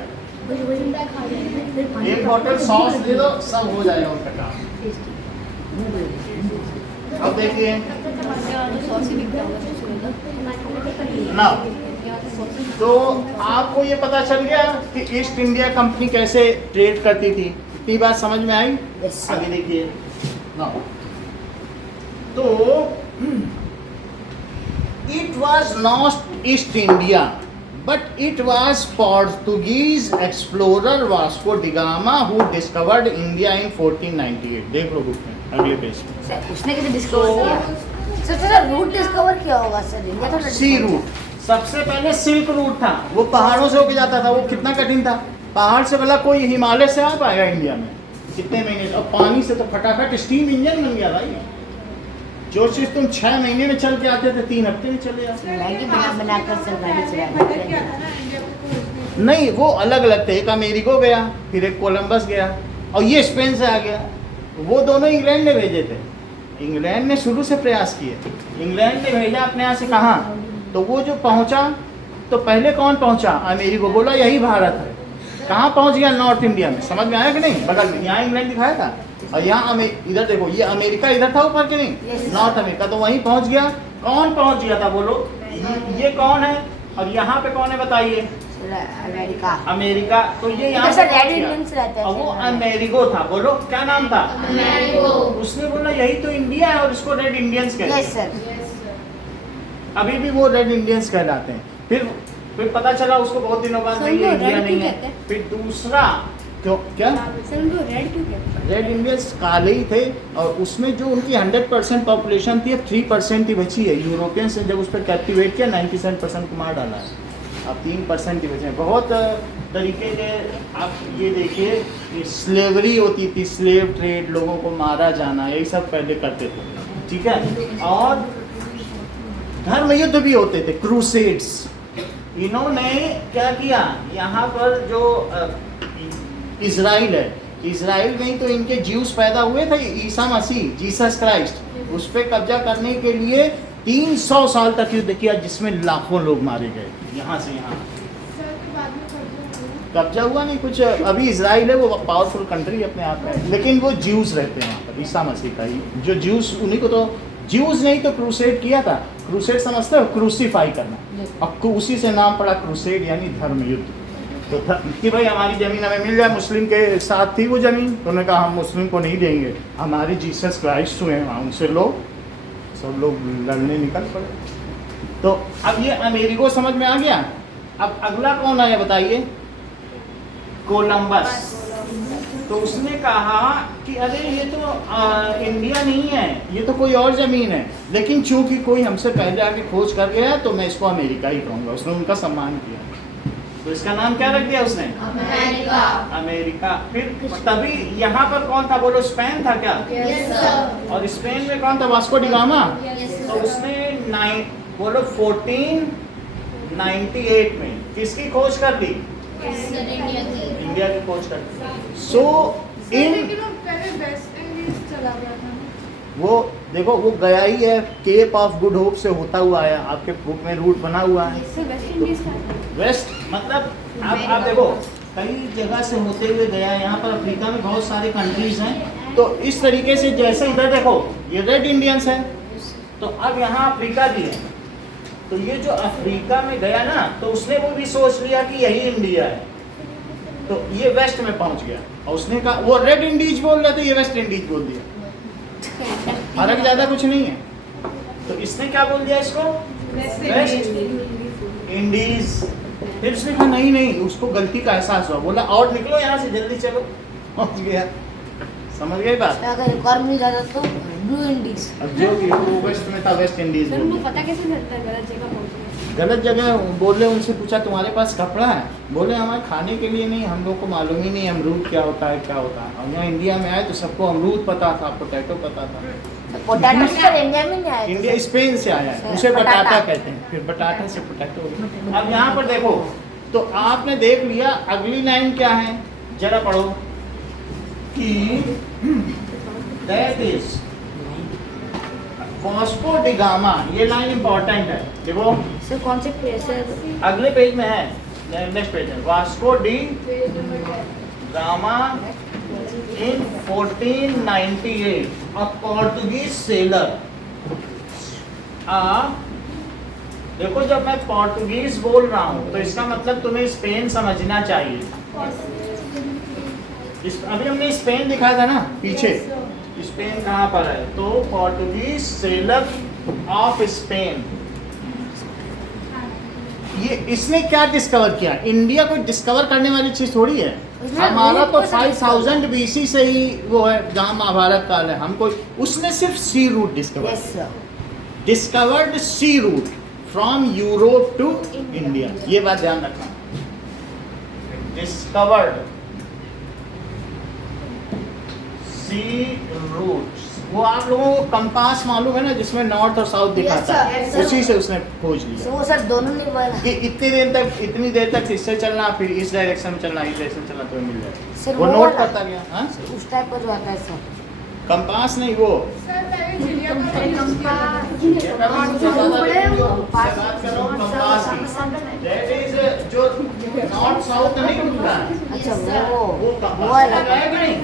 एक बॉटल सॉस दे दो, सब हो जाएगा उनका काम। अब देखिए ना, तो आपको ये पता चल गया कि ईस्ट इंडिया कंपनी कैसे ट्रेड करती थी। इतनी बात समझ में आई। Yes, sir. आगे देखिए ना, तो it was not east India but it was Portuguese explorer Vasco da Gama who discovered India in 1498। देख लो बुक में अगले पेज में। सर, उसने कैसे डिस्कवर किया? सर रूट डिस्कवर किया होगा सर, इंडिया तो सी रूट, सबसे पहले सिल्क रूट था, वो पहाड़ों से होके जाता था। वो कितना कठिन था, पहाड़ से भला कोई हिमालय से आ पाएगा इंडिया में कितने महीने, और पानी से तो फटाफट स्टीम इंजन बन गया भाई। जो चीज तुम 6 महीने में चल के आते थे, 3 हफ्ते में चले जाते। मैगी बनाकर सर गाड़ी भटक गया चला। था ना इंडिया को खोजने। नहीं, वो अलग अलग थे। एक अमेरिको गया, फिर एक कोलंबस गया, और ये स्पेन से आ गया। वो दोनों इंग्लैंड ने भेजे थे। इंग्लैंड ने शुरू से प्रयास किए, इंग्लैंड ने भेजा अपने यहाँ से। कहाँ? तो वो जो पहुंचा, तो पहले कौन पहुंचा? अमेरिको। बोला यही भारत है। कहाँ पहुंच गया? नॉर्थ इंडिया में। समझ में आया कि नहीं? बगल में यहाँ इंग्लैंड दिखाया था, और यहाँ इधर देखो, ये अमेरिका इधर था ऊपर के नहीं, Yes. North America. तो वहीं पहुंच गया। कौन पहुंच गया था बोलो? ये कौन है, और यहाँ पे कौन है बताइए? अमेरिका। अमेरिका। तो ये यहाँ इधर सर पे पहुंच रेड गया। इंडियंस रहते हैं और वो सर। अमेरिको था। बोलो क्या नाम था? अमेरिको। उसने बोला यही तो इंडिया है, और इसको रेड इंडियंस कहते यस हैं। सर। अभी भी वो रेड इंडियंस कहलाते हैं। फिर पता चला उसको बहुत दिनों बाद नहीं, ये इंडिया नहीं है। फिर दूसरा क्यों, क्या सर उनको रेड क्यों कहते हैं? रेड इंडियंस काले ही थे, और उसमें जो उनकी 100% पॉपुलेशन थी, अब 3% ही बची है। यूरोपियंस ने जब उस पर कैप्टिवेट किया, 97% को मार डाला है, अब 3% ही बचे हैं। बहुत तरीके के आप ये देखिए कि स्लेवरी होती थी, स्लेव ट्रेड, लोगों को मारा जाना, यही सब पहले करते थे, ठीक है। और धर्म युद्ध भी होते थे, क्रूसेड्स। इन्होंने क्या किया, यहाँ पर जो इजराइल है, इजराइल में ही तो इनके ज्यूस पैदा हुए थे, ईसा मसीह, जीसस क्राइस्ट। उस पर कब्जा करने के लिए 300 साल तक युद्ध किया, जिसमें लाखों लोग मारे गए, यहाँ से यहाँ। सर के बाद में कब्जा हुआ। कब्जा हुआ नहीं कुछ, अभी इजराइल है वो पावरफुल कंट्री अपने आप में, लेकिन वो ज्यूस रहते हैं वहाँ पर, ईसा मसीह का ही जो ज्यूस, उन्हीं को तो ज्यूस नहीं तो क्रूसेड किया था। क्रूसेड समझते हो, क्रूसीफाई करना, अब उसी से नाम पड़ा क्रूसेड, यानी धर्म युद्ध। तो कि भाई हमारी ज़मीन हमें मिल जाए। मुस्लिम के साथ थी वो ज़मीन, तो उन्होंने कहा हम मुस्लिम को नहीं देंगे, हमारे जीसस क्राइस्ट हुए हैं उनसे लो, सब लोग लड़ने निकल पड़े। तो अब ये अमेरिको समझ में आ गया। अब अगला कौन आया बताइए? कोलंबस। तो उसने कहा कि अरे ये तो इंडिया नहीं है, ये तो कोई और ज़मीन है, लेकिन चूंकि कोई हमसे पहले आके खोज कर गया है, तो मैं इसको अमेरिका ही कहूँगा। उसने उनका सम्मान किया, तो इसका नाम क्या रख दिया उसने? अमेरिका। अमेरिका। फिर तभी यहाँ पर कौन था बोलो? स्पेन था क्या? Yes sir. और स्पेन में कौन था? Vasco da Gama. यस तो उसने 1498 में किसकी खोज कर दी? इंडिया की खोज कर दी। सो इन लेकिन वो पहले वेस्ट इंडीज चला गया था ना। वो देखो, वो गया ही है, केप ऑफ गुड होप से होता हुआ आया, आपके बुक में रूट बना हुआ है। सर वेस्ट इंडीज का वेस्ट मतलब आप देखो कई जगह से होते हुए गया है। यहाँ पर अफ्रीका में बहुत सारे कंट्रीज हैं। तो इस तरीके से जैसे इधर देखो ये रेड इंडियंस है, तो अब यहाँ अफ्रीका भी है। तो ये जो अफ्रीका में गया ना, तो उसने वो भी सोच लिया कि यही इंडिया है, तो ये वेस्ट में पहुंच गया। और उसने कहा, वो रेड इंडीज बोल रहे थे, ये वेस्ट इंडीज बोल दिया, फर्क ज्यादा कुछ नहीं है। तो इसने क्या बोल दिया इसको? West Indies. फिर उसने कहा नहीं नहीं, उसको गलती का एहसास हुआ, बोला और निकलो यहाँ से जल्दी चलो। पहुंच गया। समझ गए बात? अगर एक और मिल जाता तो ब्लू इंडीज। अब जो कि वो वेस्ट में था, वेस्ट इंडीज सर बोल उनको दिया। पता कैसे चलता है गलत जगह पहुंच गए? गलत जगह बोले, उनसे पूछा तुम्हारे पास कपड़ा है? बोले हमारे खाने के लिए नहीं, हम लोग को मालूम ही नहीं अमरूद क्या होता है क्या होता है। और यहाँ इंडिया में आए तो सबको अमरूद पता था, पोटैटो पता था। पोटैटो सर इंडिया में नहीं आया। इंडिया स्पेन से आया है, उसे बटाटा बटाटा कहते हैं, फिर बटाटा से पोटैटो। अब यहाँ पर देखो, तो आपने देख लिया, अगली लाइन क्या है जरा पढ़ो कि that is Vasco D gamma. ये लाइन इंपॉर्टेंट है, देखो सर कौन से पेज सर? अगले पेज में है, नेक्स्ट पेज है। Vasco D page number 10 gamma in 1498 a Portuguese sailor। देखो जब मैं पोर्टुगीज बोल रहा हूँ तो इसका मतलब तुम्हें स्पेन समझना चाहिए। अभी हमने स्पेन दिखाया था ना पीछे, स्पेन कहाँ पर है? तो पोर्टुगीज सेलर ऑफ स्पेन। ये इसने क्या डिस्कवर किया? इंडिया को डिस्कवर करने वाली चीज थोड़ी है। उसने हमारा रूट तो को 5000 BC से ही वो है, जहाँ महाभारत काल है। हमको उसने सिर्फ sea route discover, yes sir. Discovered sea route from Europe to India. ये बात ध्यान रखना, डिस्कवर्ड सी रूट। वो आप लोगों को कंपास मालूम है ना, जिसमें नॉर्थ और साउथ दिखाता sir, है, yes, sir. उसी से उसने खोज सर लिया वो सर दोनों नहीं बोला। कि इतनी देर तक इससे चलना, फिर इस डायरेक्शन में चलना, इस डायरेक्शन में चलना, तो मिल जाए। सर वो वो नोट वाला- करता गया। हाँ, उस टाइप का जो आता है सर। कंपास नहीं, वो सर मैंने जिलिया का यूज किया था। That is जो नॉर्थ साउथ नहीं होता है, अच्छा वो वो वो कंपास वाला। लगाया कि नहीं?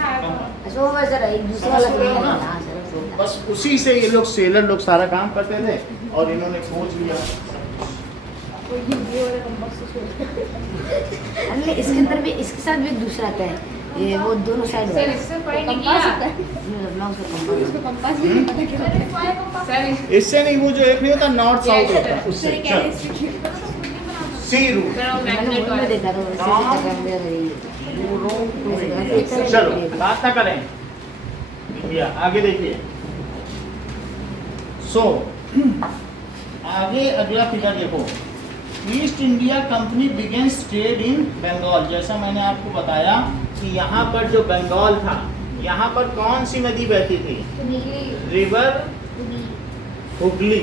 अच्छा वो वैसे रहा, एक दूसरा वाला समझ रहे हो ना? हाँ सर तो बस उसी से ये लोग सेलर लोग सारा काम करते थे और इन्होंने खोज लिया। नहीं इसके अंदर भी, इसके साथ भी एक दूसरा आता है, ये वो दोनों साइड सर इससे पढ़ नहीं किया उसको कंपास भी नहीं पता क्या होता है। सर इससे नहीं, वो जो एक नहीं होता नॉर्थ साउथ होता है, उससे। सर क्या है इसकी? सी रूट। सर वो मैंने मैग्नेट मूवी में वाला देखा था वैसे हाँ। ही कर रही है। चलो बात ना करें, या आगे देखिए। आगे अगला फिगर देखो। East India Company begins trade in Bengal. जैसा मैंने आपको बताया कि यहाँ पर जो बंगाल था, यहाँ पर कौन सी नदी बहती थी? रिवर हुगली।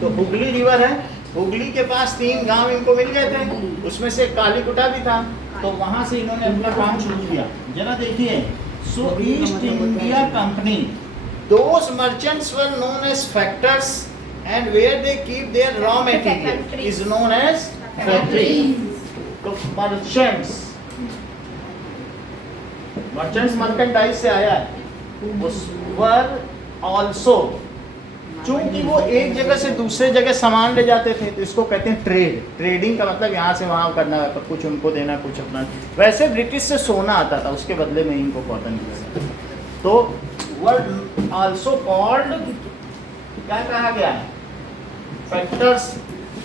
तो हुगली रिवर है, हुगली के पास 3 गांव इनको मिल गए थे, उसमें से कालीकुटा भी था। तो वहां से इन्होंने अपना काम शुरू किया। जरा देखिए, so East India company, those merchants were known as factors and where they keep their raw material is known as factory. तो merchants mercantile से आया है। उस वर also, चूंकि वो एक जगह से दूसरे जगह सामान ले जाते थे, तो इसको कहते हैं ट्रेड। ट्रेडिंग का मतलब यहाँ से वहाँ करना, कुछ उनको देना, कुछ अपना। वैसे ब्रिटिश से सोना आता था, उसके बदले में इनको कॉटन दिया। तो वर्ड आल्सो कॉल्ड, क्या कहा गया है? Factors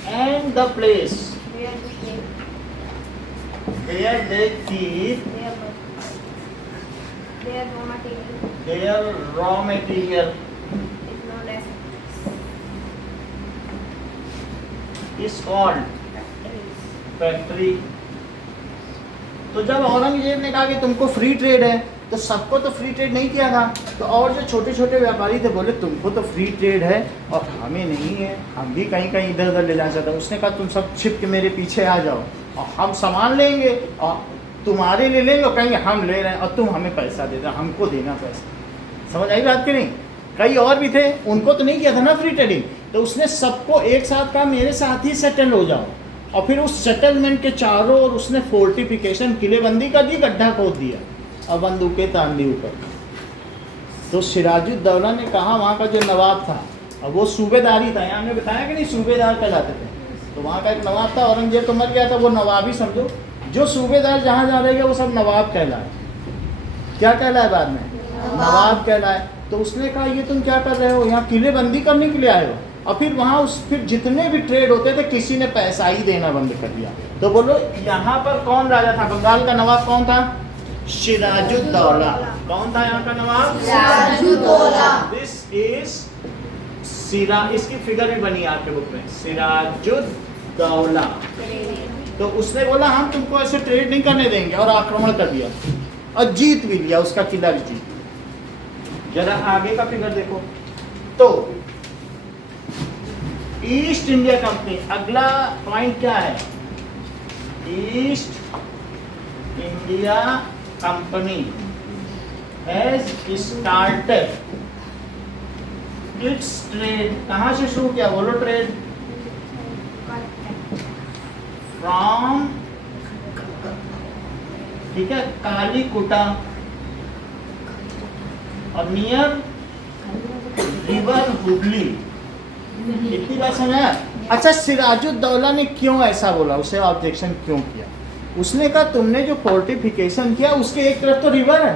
and the place where they keep their raw material is called factory। तो जब औरंगजेब ने कहा कि तुमको फ्री ट्रेड है, तो सबको तो फ्री ट्रेड नहीं किया था। तो और जो छोटे छोटे व्यापारी थे बोले तुमको तो फ्री ट्रेड है और हमें नहीं है, हम भी कहीं कहीं इधर उधर ले जाना चाहते हैं। उसने कहा तुम सब छिप के मेरे पीछे आ जाओ और हम सामान लेंगे और तुम्हारे लिए लेंगे और कहेंगे हम ले रहे हैं और तुम हमें पैसा दे दो, हमको देना पैसा। समझ आई बात कि नहीं? कई और भी थे, उनको तो नहीं किया था ना फ्री ट्रेडिंग। तो उसने सबको एक साथ कहा मेरे साथ ही सेटल हो जाओ, और फिर उस सेटलमेंट के चारों ओर उसने फोर्टिफिकेशन, किलेबंदी कर दी, गड्ढा खोद दिया और बंदूकें तान दी ऊपर। तो सिराजुद्दौला ने कहा, वहाँ का जो नवाब था, अब वो सूबेदारी था, यहाँ हमने बताया कि नहीं सूबेदार कहलाते थे। तो वहाँ का एक नवाब था, औरंगजेब तो मर गया था, वो नवाब ही समझो। जो सूबेदार जहाँ जहाँ रहेगा वो सब नवाब कहलाए। क्या कहलाए बाद में? नवाब कहलाए। तो उसने कहा ये तुम क्या कर रहे हो, यहाँ किलेबंदी करने के लिए आए हो? और फिर वहाँ फिर जितने भी ट्रेड होते थे किसी ने पैसा ही देना बंद कर दिया। तो बोलो यहाँ पर कौन राजा था? बंगाल का नवाब कौन था? सिराजुद्दौला। कौन था यहाँ का नवाब? सिराजुद्दौला। दिस इज सिरा, इसकी फिगर भी बनी है आपके बुक में, सिराजुद्दौला। तो उसने बोला हम तुमको ऐसे ट्रेड नहीं करने देंगे और आक्रमण कर दिया और जीत भी लिया, उसका किला भी जीत। जरा आगे का फिगर देखो तो ईस्ट इंडिया कंपनी, अगला पॉइंट क्या है? East India company has started it's trade. कहां से शुरू किया? बोलो ट्रेड। फ्रॉम, ठीक है, कालीकुटा और नियर रिवर हुगली। इतनी बात समझ आया? अच्छा, सिराजुद्दौला ने क्यों ऐसा बोला? उसे ऑब्जेक्शन क्यों किया? उसने कहा तुमने जो फोर्टिफिकेशन किया उसके एक तरफ तो रिवर है,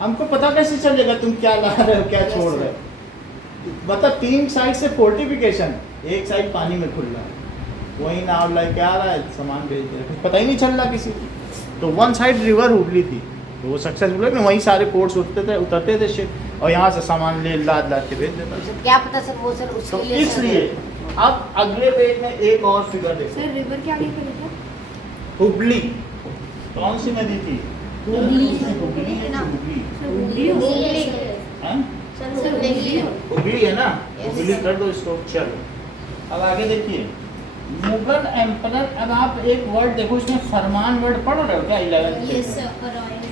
हमको पता कैसे चलेगा तुम क्या ला रहे हो क्या छोड़ रहे हो? मतलब 3 साइड से फोर्टिफिकेशन, एक साइड पानी में खुल रहा है, वही नाव लेके आ रहा है, सामान भेज दे रहा है, कुछ पता ही नहीं चल रहा किसी को। तो 1 साइड रिवर हुगली थी, तो वो सक्सेसफुल है कि वहीं सारे पोर्ट्स उतरते थे शिप, और यहाँ से सामान ले लाद के भेज देता था। क्या पता सर वो सर तो उसके लिए इसलिए अब अगले पेज में एक और फिगर देखो। सर रिवर के आगे क्या लिखा? हुगली कौन सी नदी थी? हुगली। हुगली है ना? हुगली हुगली। हाँ? सर हुगली। हुगली है ना? हुगली कर दो इसको। चलो अब आगे देखिए, मुगल एम्परर। अब आप एक वर्ड देखो इसमें, फरमान वर्ड पढ़ रहे हो क्या? 11th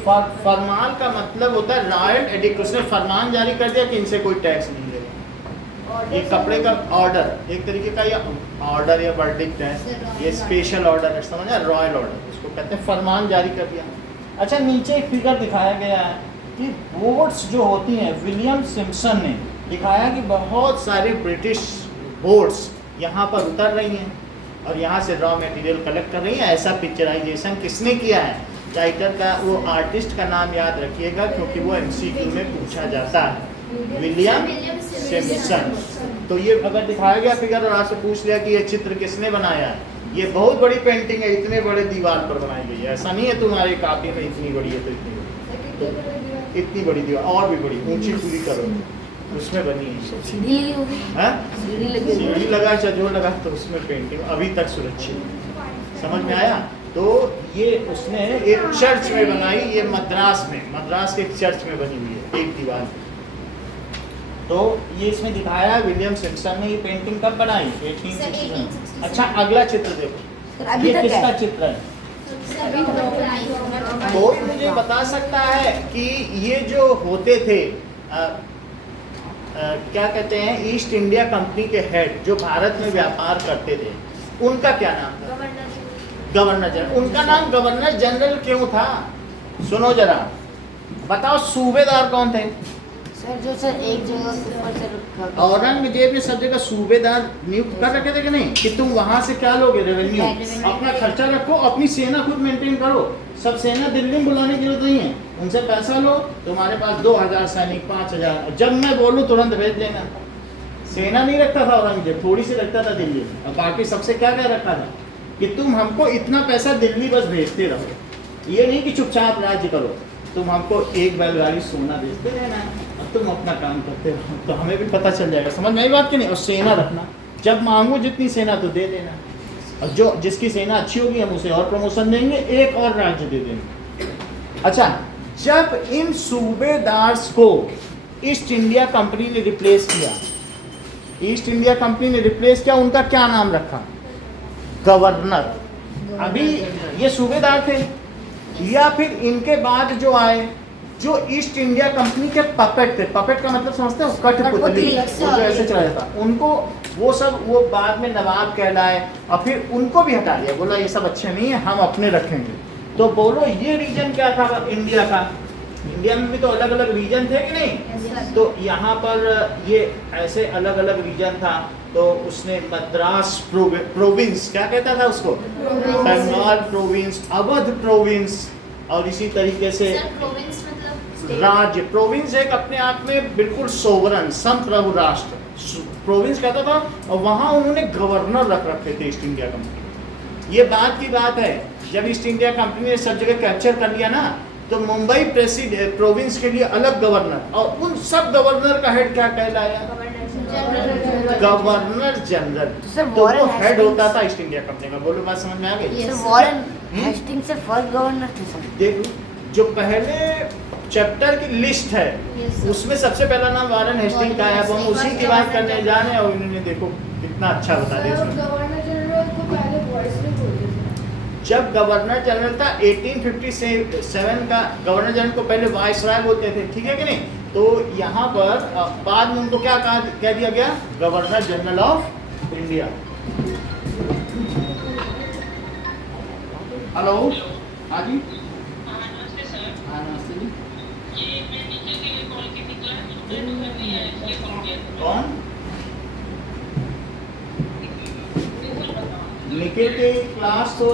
फरमान का मतलब होता है रॉयल एडिक्ट। उसने फरमान जारी कर दिया कि इनसे कोई टैक्स नहीं लेगा। ये कपड़े का ऑर्डर, एक तरीके का ये ऑर्डर या वर्डिक्ट है, ये स्पेशल ऑर्डर है, समझ आया? रॉयल ऑर्डर इसको कहते हैं, फरमान जारी कर दिया। अच्छा, नीचे एक फिगर दिखाया गया है कि बोट्स जो होती हैं, विलियम सिम्पसन ने दिखाया कि बहुत सारी ब्रिटिश बोट्स यहाँ पर उतर रही हैं और यहाँ से रॉ मटेरियल कलेक्ट कर रही हैं। ऐसा पिक्चराइजेशन किसने किया है? राइटर का, वो आर्टिस्ट का नाम याद रखिएगा क्योंकि वो MCQ में पूछा जाता है, विलियम सिम्पसन। तो ये अगर दिखाया गया फिगर और आपसे पूछ लिया कि ये चित्र किसने बनाया है, ये बहुत बड़ी पेंटिंग है, इतने बड़े दीवार पर बनाई गई है। ऐसा नहीं है तुम्हारी कॉपी में इतनी बड़ी है तो इतनी बड़ी, तो इतनी बड़ी दीवार और भी बड़ी ऊंची पूरी करो, उसमें बनी है। सीढ़ी लगी होगी। हाँ? सीढ़ी लगी होगी। सीढ़ी लगा चाहे जो लगा, तो उसमें पेंटिंग अभी तक सुरक्षित है। समझ में आया? तो ये उसने एक चर्च में बनाई, ये मद्रास के एक चर्च में बनी हुई है, एक दीवार। तो ये इसमें दिखाया है विलियम सिम्पसन ने ये पेंटिंग कब बनाई? 1867। अच्छा, अगला चित्र देखो, ये किसका चित्र है? कोई मुझे बता सकता है कि ये जो होते थे क्या कहते हैं, ईस्ट इंडिया कंपनी के हेड जो भारत में व्यापार करते थे, उनका क्या नाम था? Governor general. उनका नाम गवर्नर जनरल क्यों था? सुनो जरा, बताओ सूबेदार कौन थे? सर जो सर एक जगह के ऊपर सर औरंगजेब ने सब जगह सूबेदार नियुक्त कर रखे थे कि नहीं, कि तुम वहां से क्या लोगे? रेवेन्यू। अपना खर्चा रखो, अपनी सेना खुद मेंटेन करो, सब सेना दिल्ली में बुलाने की जरूरत नहीं है, उनसे पैसा लो, तुम्हारे पास 2000 सैनिक, 5000, जब मैं बोलूँ तुरंत भेज देना। सेना नहीं रखता था औरंगजेब, थोड़ी सी रखता था दिल्ली में, और बाकी सबसे क्या क्या रखा था कि तुम हमको इतना पैसा दिल्ली बस भेजते रहो, ये नहीं कि चुपचाप राज्य करो, तुम हमको एक बैलगाड़ी सोना भेजते रहना और तुम अपना काम करते रहो, तो हमें भी पता चल जाएगा। समझ में आई बात कि नहीं? और सेना रखना, जब मांगो जितनी सेना तो दे देना, और जो जिसकी सेना अच्छी होगी हम उसे और प्रमोशन देंगे, एक और राज्य दे देंगे। अच्छा, जब इन सूबेदार्स को ईस्ट इंडिया कंपनी ने रिप्लेस किया, ईस्ट इंडिया कंपनी ने रिप्लेस किया, उनका क्या नाम रखा? गवर्नर। अभी ये सूबेदार थे, या फिर इनके बाद जो आए, जो ईस्ट इंडिया कंपनी के पपेट थे, पपेट का मतलब समझते हो? कठपुतली, वो जो ऐसे चला जाता, उनको वो सब, वो बाद में नवाब कहलाए, और फिर उनको भी हटा दिया, बोला ये सब अच्छे नहीं है, हम अपने रखेंगे। तो बोलो ये रीजन क्या था इंडिया का? इंडिया में भी तो अलग अलग रीजन थे कि नहीं? तो यहाँ पर ये ऐसे अलग अलग रीजन था, तो उसने मद्रास प्रोविंस, क्या कहता था उसको? बंगाल प्रोविंस, अवध प्रोविंस, और इसी तरीके से राज्य। प्रोविंस एक अपने आप में बिल्कुल सोवरन, संप्रभु राष्ट्र प्रोविंस कहता था, और वहाँ उन्होंने गवर्नर रख रखे थे ईस्ट इंडिया कंपनी। ये बात की बात है, जब ईस्ट इंडिया कंपनी ने सब जगह कैप्चर कर लिया ना, तो मुंबई प्रोविंस के लिए अलग गवर्नर, और उन सब गवर्नर का हेड क्या कहलाया? Governor general. तो सर तो वो वॉरेन हेड होता था ईस्ट इंडिया कंपनी का। बोलो, बात समझ में आ गई? सर वॉरेन हेस्टिंग्स से फर्स्ट गवर्नर थे सर। देखो, जो पहले चैप्टर की लिस्ट है उसमें सबसे पहला नाम वॉरेन हेस्टिंग का है। अब हम उसी की बात करने जा रहे हैं और इन्होंने देखो कितना अच्छा बता दिया इसमें। गवर्नर जनरल को पहले वॉइसरॉय बोलते थे। जब गवर्नर जनरल था 1857 का, गवर्नर जनरल को पहले वाइसराय बोलते थे, ठीक है कि नहीं? तो यहाँ पर बाद में उनको क्या कह दिया गया? Governor general of India. Hello, हाँ जी, हाँ नमस्ते जी। कौन? निखिल की क्लास तो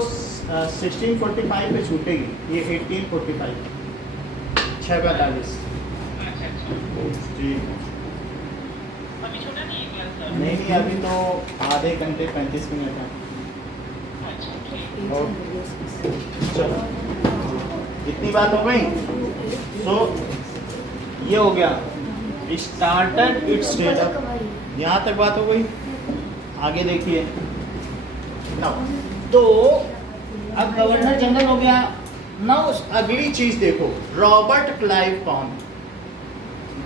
16:45 पे छूटेगी, ये 18:45, 6:42। ठीक, नहीं अभी तो आधे घंटे 35 मिनट है। चलो, इतनी बात हो गई। तो ये हो गया स्टार्टेड इट्स डेटा, यहाँ तक बात हो गई। आगे देखिए, तो अब गवर्नर जनरल हो गया ना। उस अगली चीज देखो, रॉबर्ट क्लाइव कौन?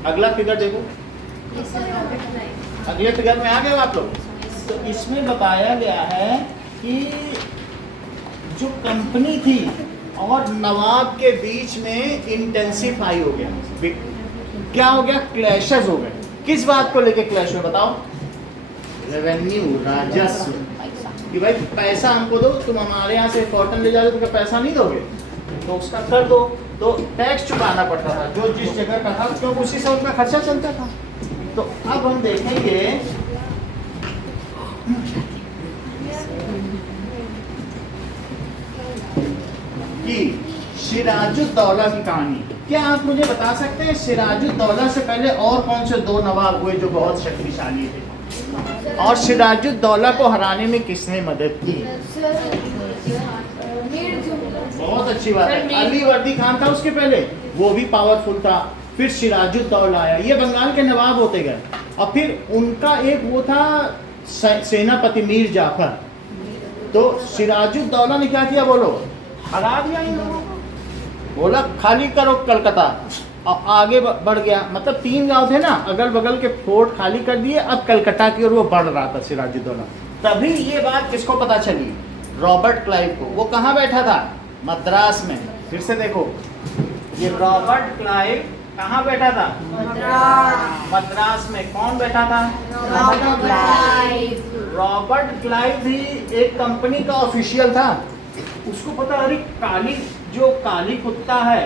अगला फिगर देखो, अगले फिगर में आ गए आप लोग। तो इसमें बताया गया है कि जो कंपनी थी और नवाब के बीच में इंटेंसिफाई हो गया। क्या हो गया? क्लैशेस हो गए। किस बात को लेके क्लैश हुए बताओ? रेवेन्यू, राजस्व, कि भाई पैसा हमको दो, तुम हमारे यहाँ से कॉटन ले जाओगे तो क्या पैसा नहीं दोगे? तो उसका कर दो। तो टैक्स चुकाना पड़ता था जो जिस जगह का था, क्योंकि उसी से उनका खर्चा चलता था। तो अब हम देखेंगे कि सिराजुद्दौला की कहानी। क्या आप मुझे बता सकते हैं सिराजुद्दौला से पहले और कौन से दो नवाब हुए जो बहुत शक्तिशाली थे? और सिराजुद्दौला को हराने में किसने मदद की? बहुत अच्छी बात है। अली वर्दी खान था उसके पहले, वो भी पावरफुल था। फिर सिराजुद्दौला आया, ये बंगाल के नवाब होते गए। और फिर उनका एक वो था सेनापति मीर जाफर। तो सिराजुद्दौला ने क्या किया बोलो? हरा दिया इन लोगों को, बोला खाली करो कलकत्ता, और आगे बढ़ गया। मतलब 3 गांव थे ना अगल बगल के, फोर्ट खाली कर दिए। अब कलकत्ता की ओर वो बढ़ रहा था सिराजुद्दौला। तभी ये बात किसको पता चली? रॉबर्ट क्लाइव को। वो कहाँ बैठा था? मद्रास में। फिर से देखो, ये रॉबर्ट क्लाइव कहाँ बैठा था? मद्रास में। कौन बैठा था? रॉबर्ट क्लाइव भी एक कंपनी का ऑफिशियल था। उसको पता, अरे काली कुत्ता है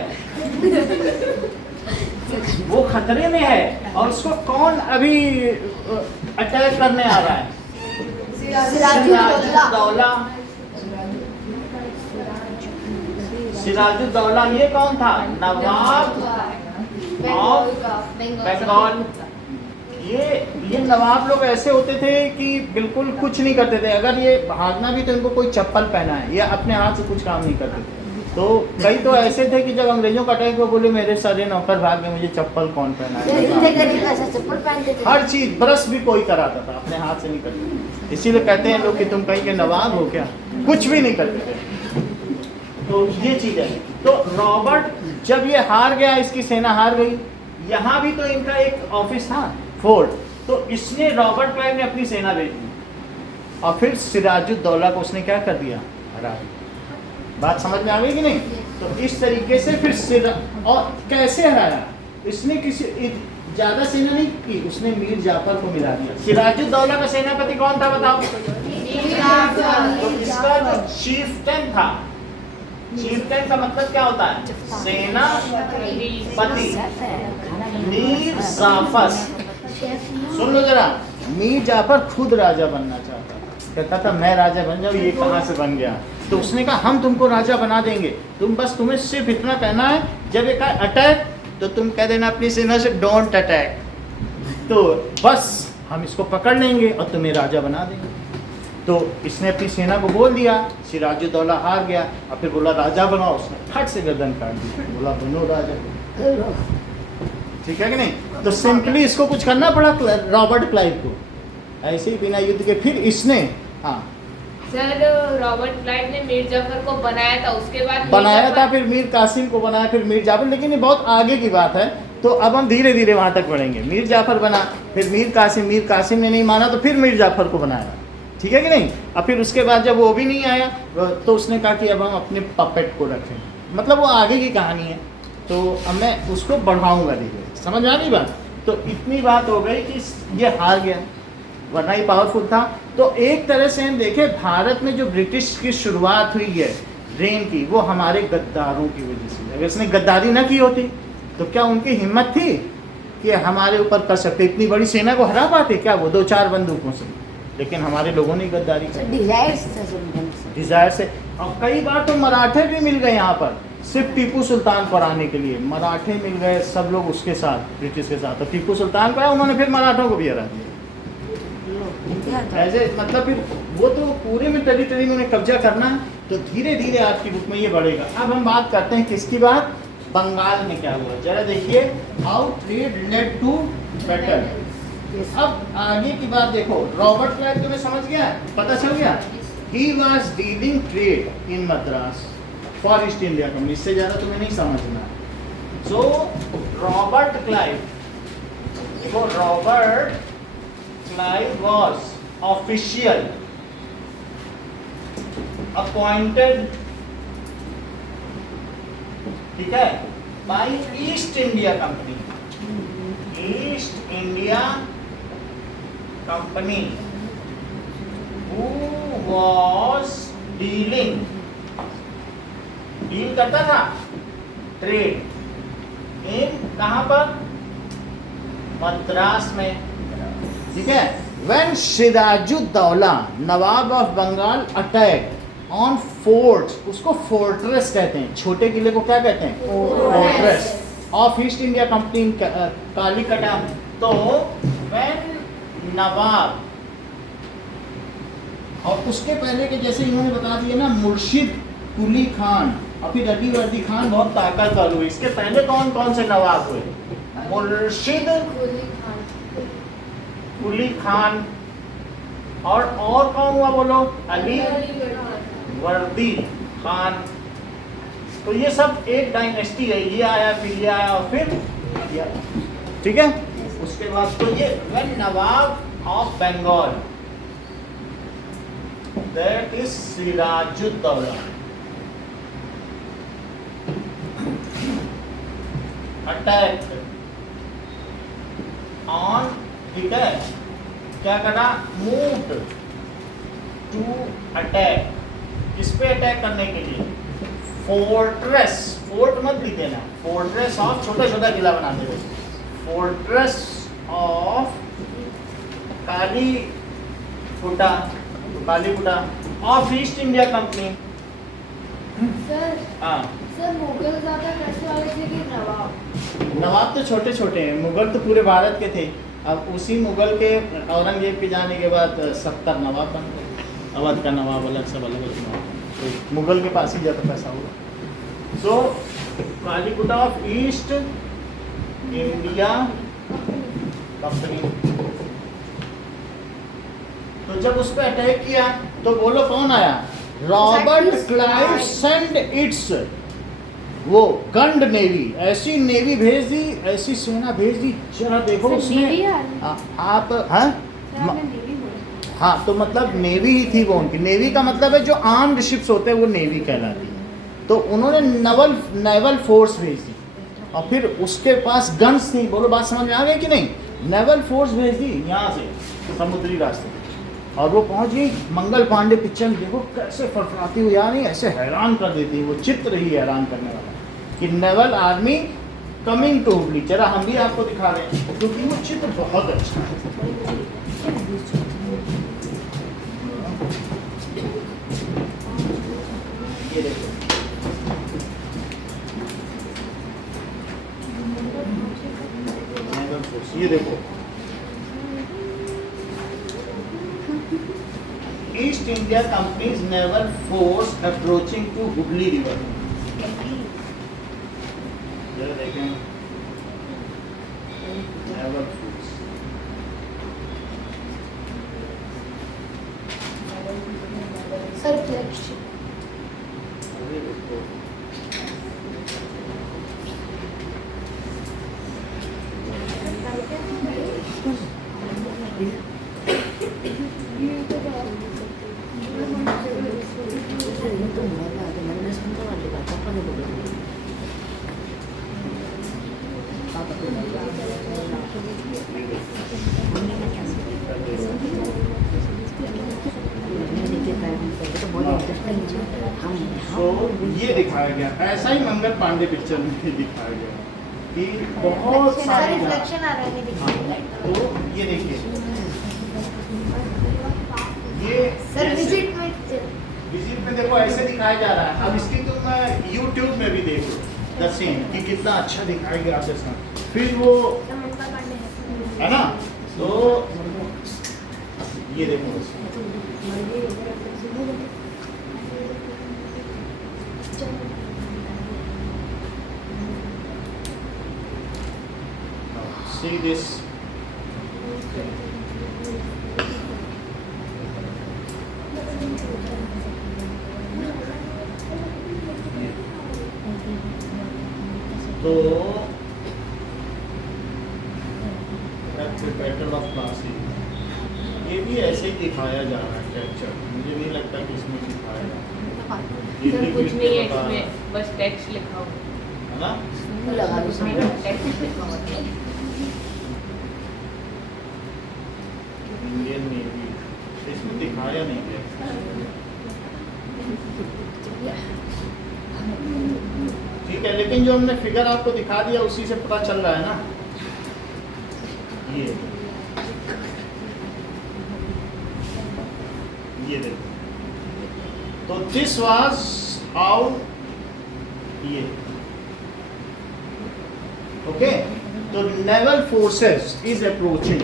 वो खतरे में है, और उसको कौन अभी अटैक करने आ रहा है? सिराजुद्दौला। सिराजुद्दौला ये कौन था? नवाब ऑफ बंगाल। ये नवाब लोग ऐसे होते थे कि बिल्कुल कुछ नहीं करते थे। अगर ये भागना भी तो इनको कोई चप्पल पहना है, या अपने हाथ से कुछ काम नहीं करते थे। तो कई तो ऐसे थे कि जब अंग्रेजों का अटैक हुआ, बोले मेरे सारे नौकर भाग गए, मुझे चप्पल कौन पहना है? हर चीज, ब्रश भी कोई कराता था, अपने हाथ से नहीं करते। इसीलिए कहते हैं लोग कि तुम कहीं के नवाब हो क्या? कुछ भी नहीं करते थे। तो ये चीज है। तो रॉबर्ट जब ये हार गया, इसकी सेना हार गई, यहाँ भी तो इनका एक ऑफिस था फोर्ट, तो इसने रॉबर्ट क्लाइव ने अपनी सेना भेज दी, और फिर सिराजुद्दौला को उसने क्या कर दिया? हरा दिया। बात समझ में आ गई कि नहीं? तो इस तरीके से फिर और कैसे हराया? इसने किसी ज्यादा सेना नहीं की, उसने मीर जाफर को मिला दिया। सिराजुद्दौला का सेनापति कौन था बताओ? तो इसका जो चीफटेन था, चीफटेन का मतलब क्या होता है? सेनापति। मीर जाफर, सुन लो जरा, मीर जाफर खुद राजा बनना चाहता था। कहता था मैं राजा बन जाऊं, ये कहाँ से बन गया? तो उसने कहा हम तुमको राजा बना देंगे, तुम्हें सिर्फ इतना कहना है, जब एक अटैक तो तुम कह देना अपनी सेना से डोंट अटैक, तो बस हम इसको पकड़ लेंगे और तुम्हें राजा बना देंगे। तो इसने अपनी सेना को बोल दिया, सिराजुद्दौला हार गया और फिर बोला राजा बनाओ, उसने फट से गर्दन काट दी, बोला बनो राजा। ठीक है कि नहीं? तो सिंपली इसको कुछ करना पड़ा रॉबर्ट क्लाइव को, ऐसे ही बिना युद्ध के। फिर इसने हाँ सर रॉबर्ट क्लाइव ने मीर जाफर को बनाया था, उसके बाद बनाया था, फिर मीर कासिम को बनाया, फिर मीर जाफर, लेकिन ये बहुत आगे की बात है, तो अब हम धीरे धीरे वहाँ तक बढ़ेंगे। मीर जाफर बना, फिर मीर कासिम ने नहीं माना तो फिर मीर जाफर को बनाया, ठीक है कि नहीं? और फिर उसके बाद जब वो भी नहीं आया तो उसने कहा कि अब हम अपने पपेट को रखें, मतलब वो आगे की कहानी है, तो अब मैं उसको बढ़ाऊँगा धीरे। समझ आ रही बात? तो इतनी बात हो गई कि ये हार गया, वरना ही पावरफुल था। तो एक तरह से हम देखें, भारत में जो ब्रिटिश की शुरुआत हुई है रेन की, वो हमारे गद्दारों की वजह से। अगर इसने गद्दारी ना की होती तो क्या उनकी हिम्मत थी कि हमारे ऊपर कर सकते? इतनी बड़ी सेना को हरा पाते क्या वो 2-4 बंदूकों से? लेकिन हमारे लोगों ने गद्दारी की, डिजायर से। और कई बार तो मराठे भी मिल गए यहाँ पर, सिर्फ टीपू सुल्तान को हराने के लिए मराठे मिल गए, सब लोग उसके साथ, ब्रिटिश के साथ। तो टीपू सुल्तान को आया, उन्होंने फिर मराठों को भी हरा दिया। ऐसे मतलब फिर वो तो पूरे में टेरिटरी में उन्हें कब्जा करना है, तो धीरे धीरे आपकी बुक में ये बढ़ेगा। अब हम बात करते हैं किसकी बात? बंगाल में क्या हुआ, जरा देखिए। How trade led to battle. अब आगे की बात देखो, रॉबर्ट क्लाइव तुम्हें समझ गया, पता चल गया? He was dealing trade in Madras for East India Company. इससे ज़्यादा तुम्हें नहीं समझना। सो रॉबर्ट क्लाइव, देखो Robert Clive was official appointed, ठीक है, by East India Company, East India Company, who was dealing, deal करता था ट्रेड इन, कहां पर? मद्रास में, ठीक है। When Sirajuddaula Nawab of Bengal attack on fort, उसको फोर्ट्रेस कहते हैं, छोटे किले को क्या कहते हैं? Fortress of East India company Kalikata. तो व्हेन नवाब, और उसके पहले के जैसे इन्होंने बता दिया ना, मुर्शिद कुली खान और फिर अली वर्दी खान बहुत ताकतवर हुए। इसके पहले कौन कौन से नवाब हुए? मुर्शिद कुली खान, और कौन हुआ बोलो? अली वर्दी खान। तो ये सब एक डायनेस्टी है, ये आया फिर ये आया और फिर ये आया, ठीक है। उसके बाद तो ये when Nawab of Bengal, that is Sirajuddaula, attack on, ठीक है, क्या करा? मूव्ड टू अटैक, किस पे अटैक करने के लिए? फोर्ट्रेस, फोर्ट मत लिख देना, फोर्ट्रेस ऑफ, छोटा छोटा किला बनाते थे, fortress of Kalikata of East India company. Sir हाँ, सर मुगल ज्यादा पैसे वाले थे कि नवाब? नवाब तो छोटे छोटे हैं, मुगल तो पूरे भारत के थे। अब उसी मुगल के औरंगजेब के जाने के बाद 70 नवाब बन गए, अवध का नवाब अलग, सब अलग अलग नवाब, तो मुगल के पास ही ज़्यादा पैसा होगा। सो कालीकुटा ऑफ ईस्ट इंडिया कंपनी। तो जब उस पर अटैक किया तो बोलो कौन आया? रॉबर्ट क्लाइव सेंड इट्स, वो गंड नेवी, ऐसी नेवी भेज दी, ऐसी सेना भेज दी, जरा देखो उसने आप हाँ, तो मतलब नेवी ही थी वो उनकी। नेवी का मतलब है जो आर्म्ड शिप्स होते हैं वो नेवी कहलाती है। तो उन्होंने नेवल फोर्स भेज दी और फिर उसके पास गन्स थी। बोलो बात समझ में आ गई कि नहीं? नेवल फोर्स भेज दी यहाँ से समुद्री रास्ते, और वो पहुंच गई। मंगल पांडे पिक्चर में देखो कैसे फरफराती हुई, यानी ऐसे हैरान कर देती है वो, चित्र ही हैरान करने वाला कि naval army coming to Hubli. चला हम भी आपको दिखा रहे हैं क्योंकि वो चित्र बहुत अच्छा है। ये देखो, नेवल फोर्स, ये देखो East India company's naval force approaching to Hooghly river. जरा देखें नेवल फोर्स, सर फ्लैगशिप अभी रुको। तो ये दिखाया गया, ऐसा ही मंगल पांडे पिक्चर में भी दिखाया गया कि बहुत सर सारे रिफ्लेक्शन आ रहा है देखिए। तो ये देखिए, ये सर ऐसे- विजिट में देखो ऐसे दिखाया जा रहा है। अब इसकी तुम YouTube में भी देखो द सेम कि कितना अच्छा दिखाया गया आपके साथ। फिर वो है ना, तो ये देखो see this, तो बैटल ऑफ प्लासी ये भी ऐसे ही दिखाया जा रहा है कैप्चर। मुझे नहीं लगता कि इसमें दिखाया जा रहा सर कुछ नहीं है इसमें, बस टेक्स्ट लिखा हुआ है ना। लगा दो सर। है, टेक्स्ट लिखा हुआ है। इंडियन नेवी इसमें दिखाया नहीं गया। ठीक है, लेकिन जो हमने फिगर आपको दिखा दिया उसी से पता चल रहा है ना। ये देखो, तो दिस वाज हाउ ये ओके। तो नेवल फोर्सेस इज अप्रोचिंग।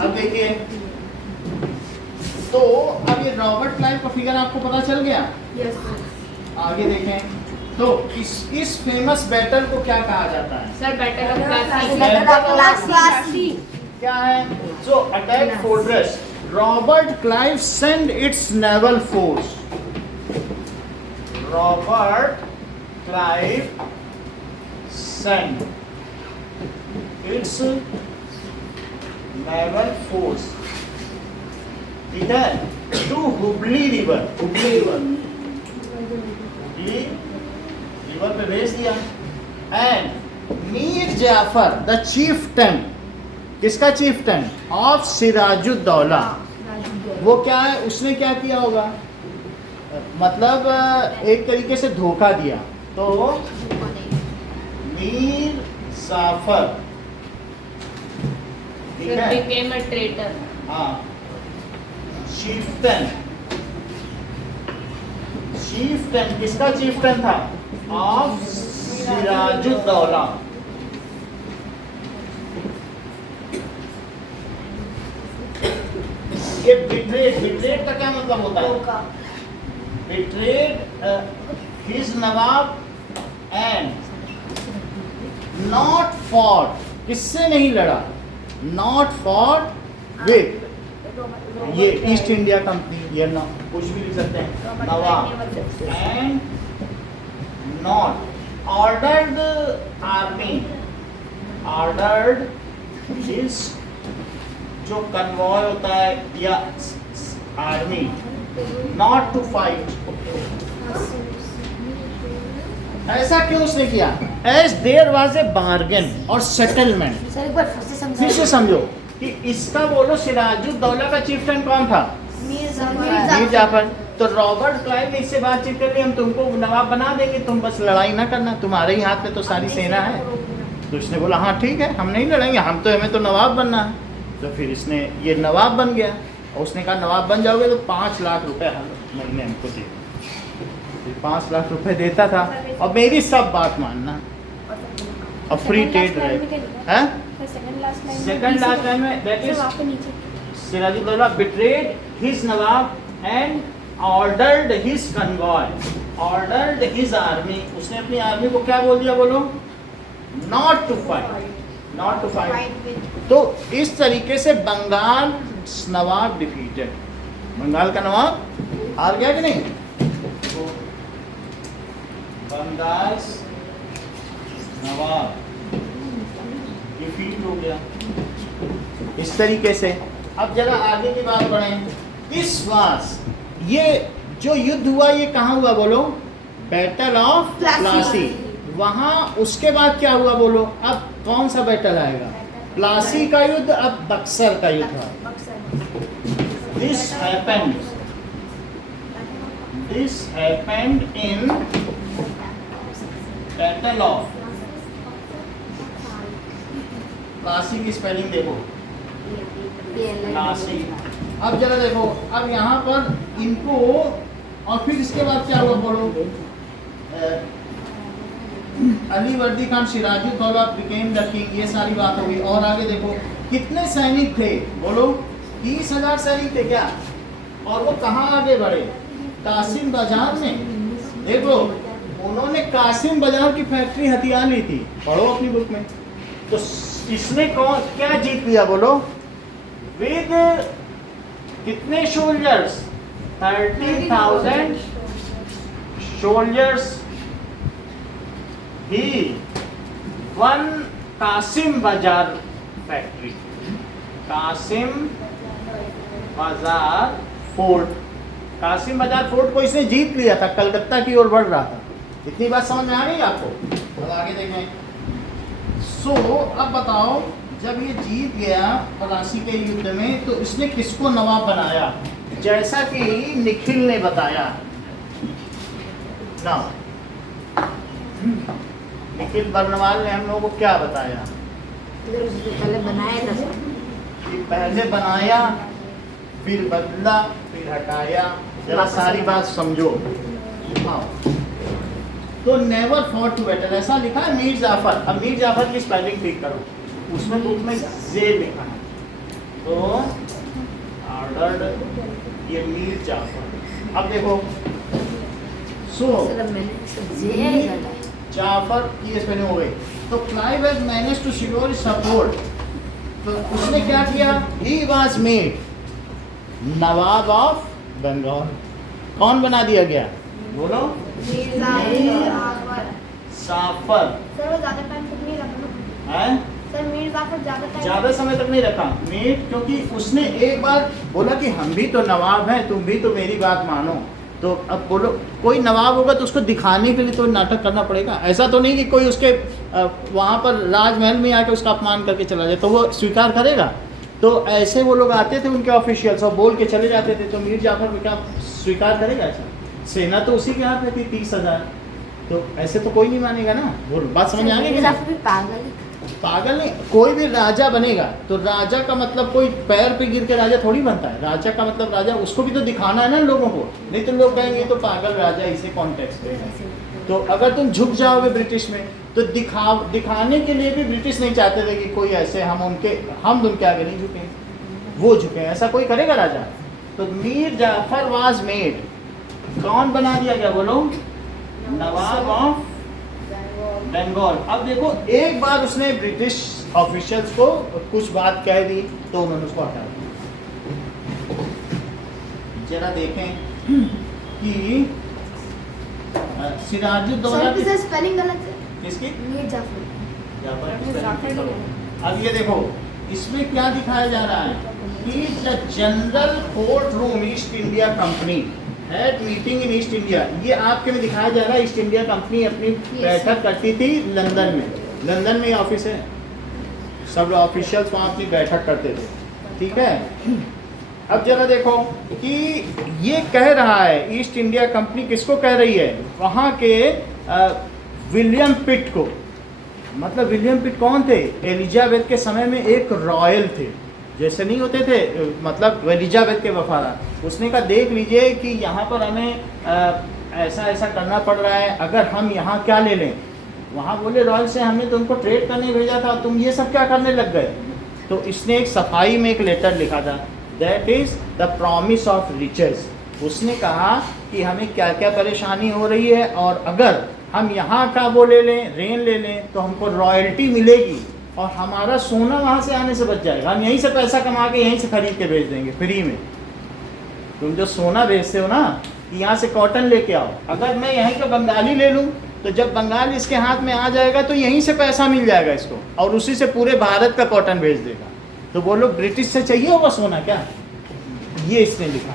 अब देखिए, तो अब ये रॉबर्ट क्लाइव का फिगर आपको पता चल गया। आगे देखें तो इस फेमस बैटल को क्या कहा जाता है? Sir battle of Plassey. Battle of Plassey क्या है? So attack fortress, Robert Clive send its naval force. Robert Clive send its naval force, ठीक है, to Hooghly river. Hooghly river पे भेज दिया। And Mir Jafar the chieftain, किसका चीफ्टन? ऑफ सिराजुद्दौला। वो क्या है, उसने क्या किया होगा, मतलब एक तरीके से धोखा दिया। तो मीर जाफर, ठीक सर है, became a traitor। हाँ, चीफ्टन। चीफ्टन किसका चीफ्टन था? ऑफ सिराजुद्दौला। ये बिट्रेड का क्या मतलब होता है? Betrayed his nawab and not fought, किससे नहीं लड़ा? नॉट फॉट विद ये ईस्ट इंडिया कंपनी, ये ना कुछ भी लिख सकते हैं, nawab and not ordered army. Ordered is जो कन्वॉय होता है या आर्मी, नॉट टू फाइट। ऐसा क्यों उसने किया? As there was a bargain और सेटलमेंट। सर एक बार फिर से समझा। फिर से समझो कि इसका बोलो सिराजुद्दौला का चीफ्टन कौन था? मीर जाफर। तो रॉबर्ट क्लाइव ने इससे बातचीत कर ली, हम तुमको नवाब बना देंगे, तुम बस लड़ाई ना करना, तुम्हारे ही हाथ में तो सारी सेना है। तो इसने बोला हाँ ठीक है, हम नहीं लड़ेंगे, हम तो हमें तो नवाब बनना है। तो फिर इसने ये नवाब बन गया और उसने कहा नवाब बन जाओगे तो 5 लाख रुपए हर महीने हमको दे। फिर 5 लाख रुपए देता था और मेरी सब बात मानना और फ्री ट्रेड रहे। हैं? सेकंड लास्ट लाइन में that is Sirajuddaula betrayed his Nawab and ordered his convoy, ordered his army, उसने अपनी आर्मी को क्या बोल दिया बोलो? Not to fight, not to fight. तो इस तरीके से बंगाल नवाब डिफीटेड, बंगाल का नवाब हार गया कि नहीं? तो बंगाल नवाब डिफीट हो गया इस तरीके से। अब जरा आगे की बात बढ़ें। इस वास ये जो युद्ध हुआ ये कहाँ हुआ बोलो? Battle of Plassey. वहाँ उसके बाद क्या हुआ बोलो? अब कौन सा बैटल आएगा? प्लासी का युद्ध, अब बक्सर का युद्ध। This happened in battle of Plassey की स्पेलिंग देखो, प्लासी। अब जरा देखो, अब यहाँ पर इनको और फिर इसके बाद क्या हुआ बोलो? Ali Vardi Khan Sirajuddaula became the king, ये सारी बात होगी। और आगे देखो कितने सैनिक थे बोलो? 30,000 सैनिक थे क्या? और वो कहाँ आगे बढ़े? कासिम बाजार में। देखो उन्होंने कासिम बाजार की फैक्ट्री हथियार ली थी, पढ़ो अपनी बुक में। तो इसने कौन क्या जीत लिया बोलो? विद कितने सोल्जर्स? 30,000 सोल्जर्स ही वन कासिम बाजार फैक्ट्री, कासिम बाजार फोर्ट। कासिम बाजार फोर्ट को इसने जीत लिया था, कलकत्ता की ओर बढ़ रहा था। इतनी बात समझ में आ गई आपको? अब आगे देखें। सो अब बताओ, जब ये जीत गया प्लासी के युद्ध में तो इसने किसको नवाब बनाया? जैसा कि निखिल ने बताया ना, निखिल बर्नवाल ने हम लोगों को क्या बताया? पहले बनाया था सर, कि पहले बनाया, फिर बदला, फिर हटाया। जरा सारी बात समझो। हाँ, तो नेवर फॉट टू बैटल ऐसा लिखा है मीर जाफर। अब मीर जाफर की स्पेलिंग ठीक करो, उसमें बुक में जे लिखा है, तो ऑर्डर्ड ये मीर जाफर। अब देखो सो जाफर की स्पेलिंग हो गई। तो Clive has managed to secure support, तो उसने क्या किया? He was made Nawab of Bengal. कौन बना दिया गया बोलो? जाफर। सर वो ज़्यादा टाइम तक नहीं रखा ना। हैं? सर मीर जाफर ज्यादा समय तक नहीं रखा मीट, क्योंकि उसने एक बार बोला कि हम भी तो नवाब हैं, तुम भी तो मेरी बात मानो। तो अब बोलो, कोई नवाब होगा तो उसको दिखाने के लिए तो नाटक करना पड़ेगा। ऐसा तो नहीं कि कोई उसके वहाँ पर राजमहल में आके उसका अपमान करके चला जाए तो वो स्वीकार करेगा। तो ऐसे वो लोग आते थे उनके ऑफिशियल्स और बोल के चले जाते थे, तो मीर जाफर भी क्या स्वीकार करेगा ऐसा? सेना तो उसी के हाथ में थी 30,000, तो ऐसे तो कोई नहीं मानेगा ना। बोल, बात समझ आ गई? पागल नहीं, कोई भी राजा बनेगा तो राजा का मतलब कोई पैर पे गिर के राजा थोड़ी बनता है। राजा का मतलब राजा, उसको भी तो दिखाना है ना लोगों को, नहीं तो लोग कहेंगे तो पागल राजा, इसे कॉन्टेक्स्ट में। तो अगर तुम झुक जाओगे ब्रिटिश में तो दिखाने के लिए भी ब्रिटिश नहीं चाहते थे कि कोई ऐसे हम उनके आगे नहीं झुके, वो झुके। ऐसा कोई करेगा राजा? तो मीर जाफर वाज मेड, कौन बना दिया गया बोलो? नवाब ऑफ बंगाल। अब देखो एक बार उसने ब्रिटिश ऑफिशियल्स को कुछ बात कह दी तो उन्होंने उसको हटा दिया। जरा देखें कि सिराजुद्दौला की स्पेलिंग गलत है। किसकी? मीर जाफर। अब ये देखो इसमें क्या दिखाया जा रहा है कि the general court room east India company had meeting in east India. ये आपके में दिखाया जा रहा है, ईस्ट इंडिया कंपनी अपनी बैठक करती थी लंदन में। लंदन में ऑफिस है, सब ऑफिशियल्स वहाँ अपनी बैठक करते थे, ठीक है। अब जरा देखो कि ये कह रहा है ईस्ट इंडिया कंपनी किसको कह रही है? वहाँ के विलियम पिट को। मतलब विलियम पिट कौन थे? एलिजाबेथ के समय में एक रॉयल थे, जैसे नहीं होते थे, मतलब एलिजाबेथ के वफादार। उसने कहा देख लीजिए कि यहाँ पर हमें ऐसा ऐसा करना पड़ रहा है, अगर हम यहाँ क्या ले लें। वहाँ बोले रॉयल से हमने तो उनको ट्रेड करने भेजा था, तुम ये सब क्या करने लग गए। तो इसने एक सफाई में एक लेटर लिखा था that is the promise of riches. उसने कहा कि हमें क्या क्या परेशानी हो रही है, और अगर हम यहाँ का वो ले लें, रेन ले लें, तो हमको रॉयल्टी मिलेगी और हमारा सोना वहाँ से आने से बच जाएगा। हम यहीं से पैसा कमा के यहीं से खरीद के बेच देंगे फ्री में। तुम जो सोना बेचते हो ना, कि यहाँ से कॉटन लेके आओ, अगर मैं यहीं का बंगाली ले लूँ तो जब बंगाल इसके हाथ में आ जाएगा तो यहीं से पैसा मिल जाएगा इसको, और उसी से पूरे भारत का कॉटन बेच देगा। तो बोलो ब्रिटिश से चाहिए होगा सोना क्या? ये इसने लिखा।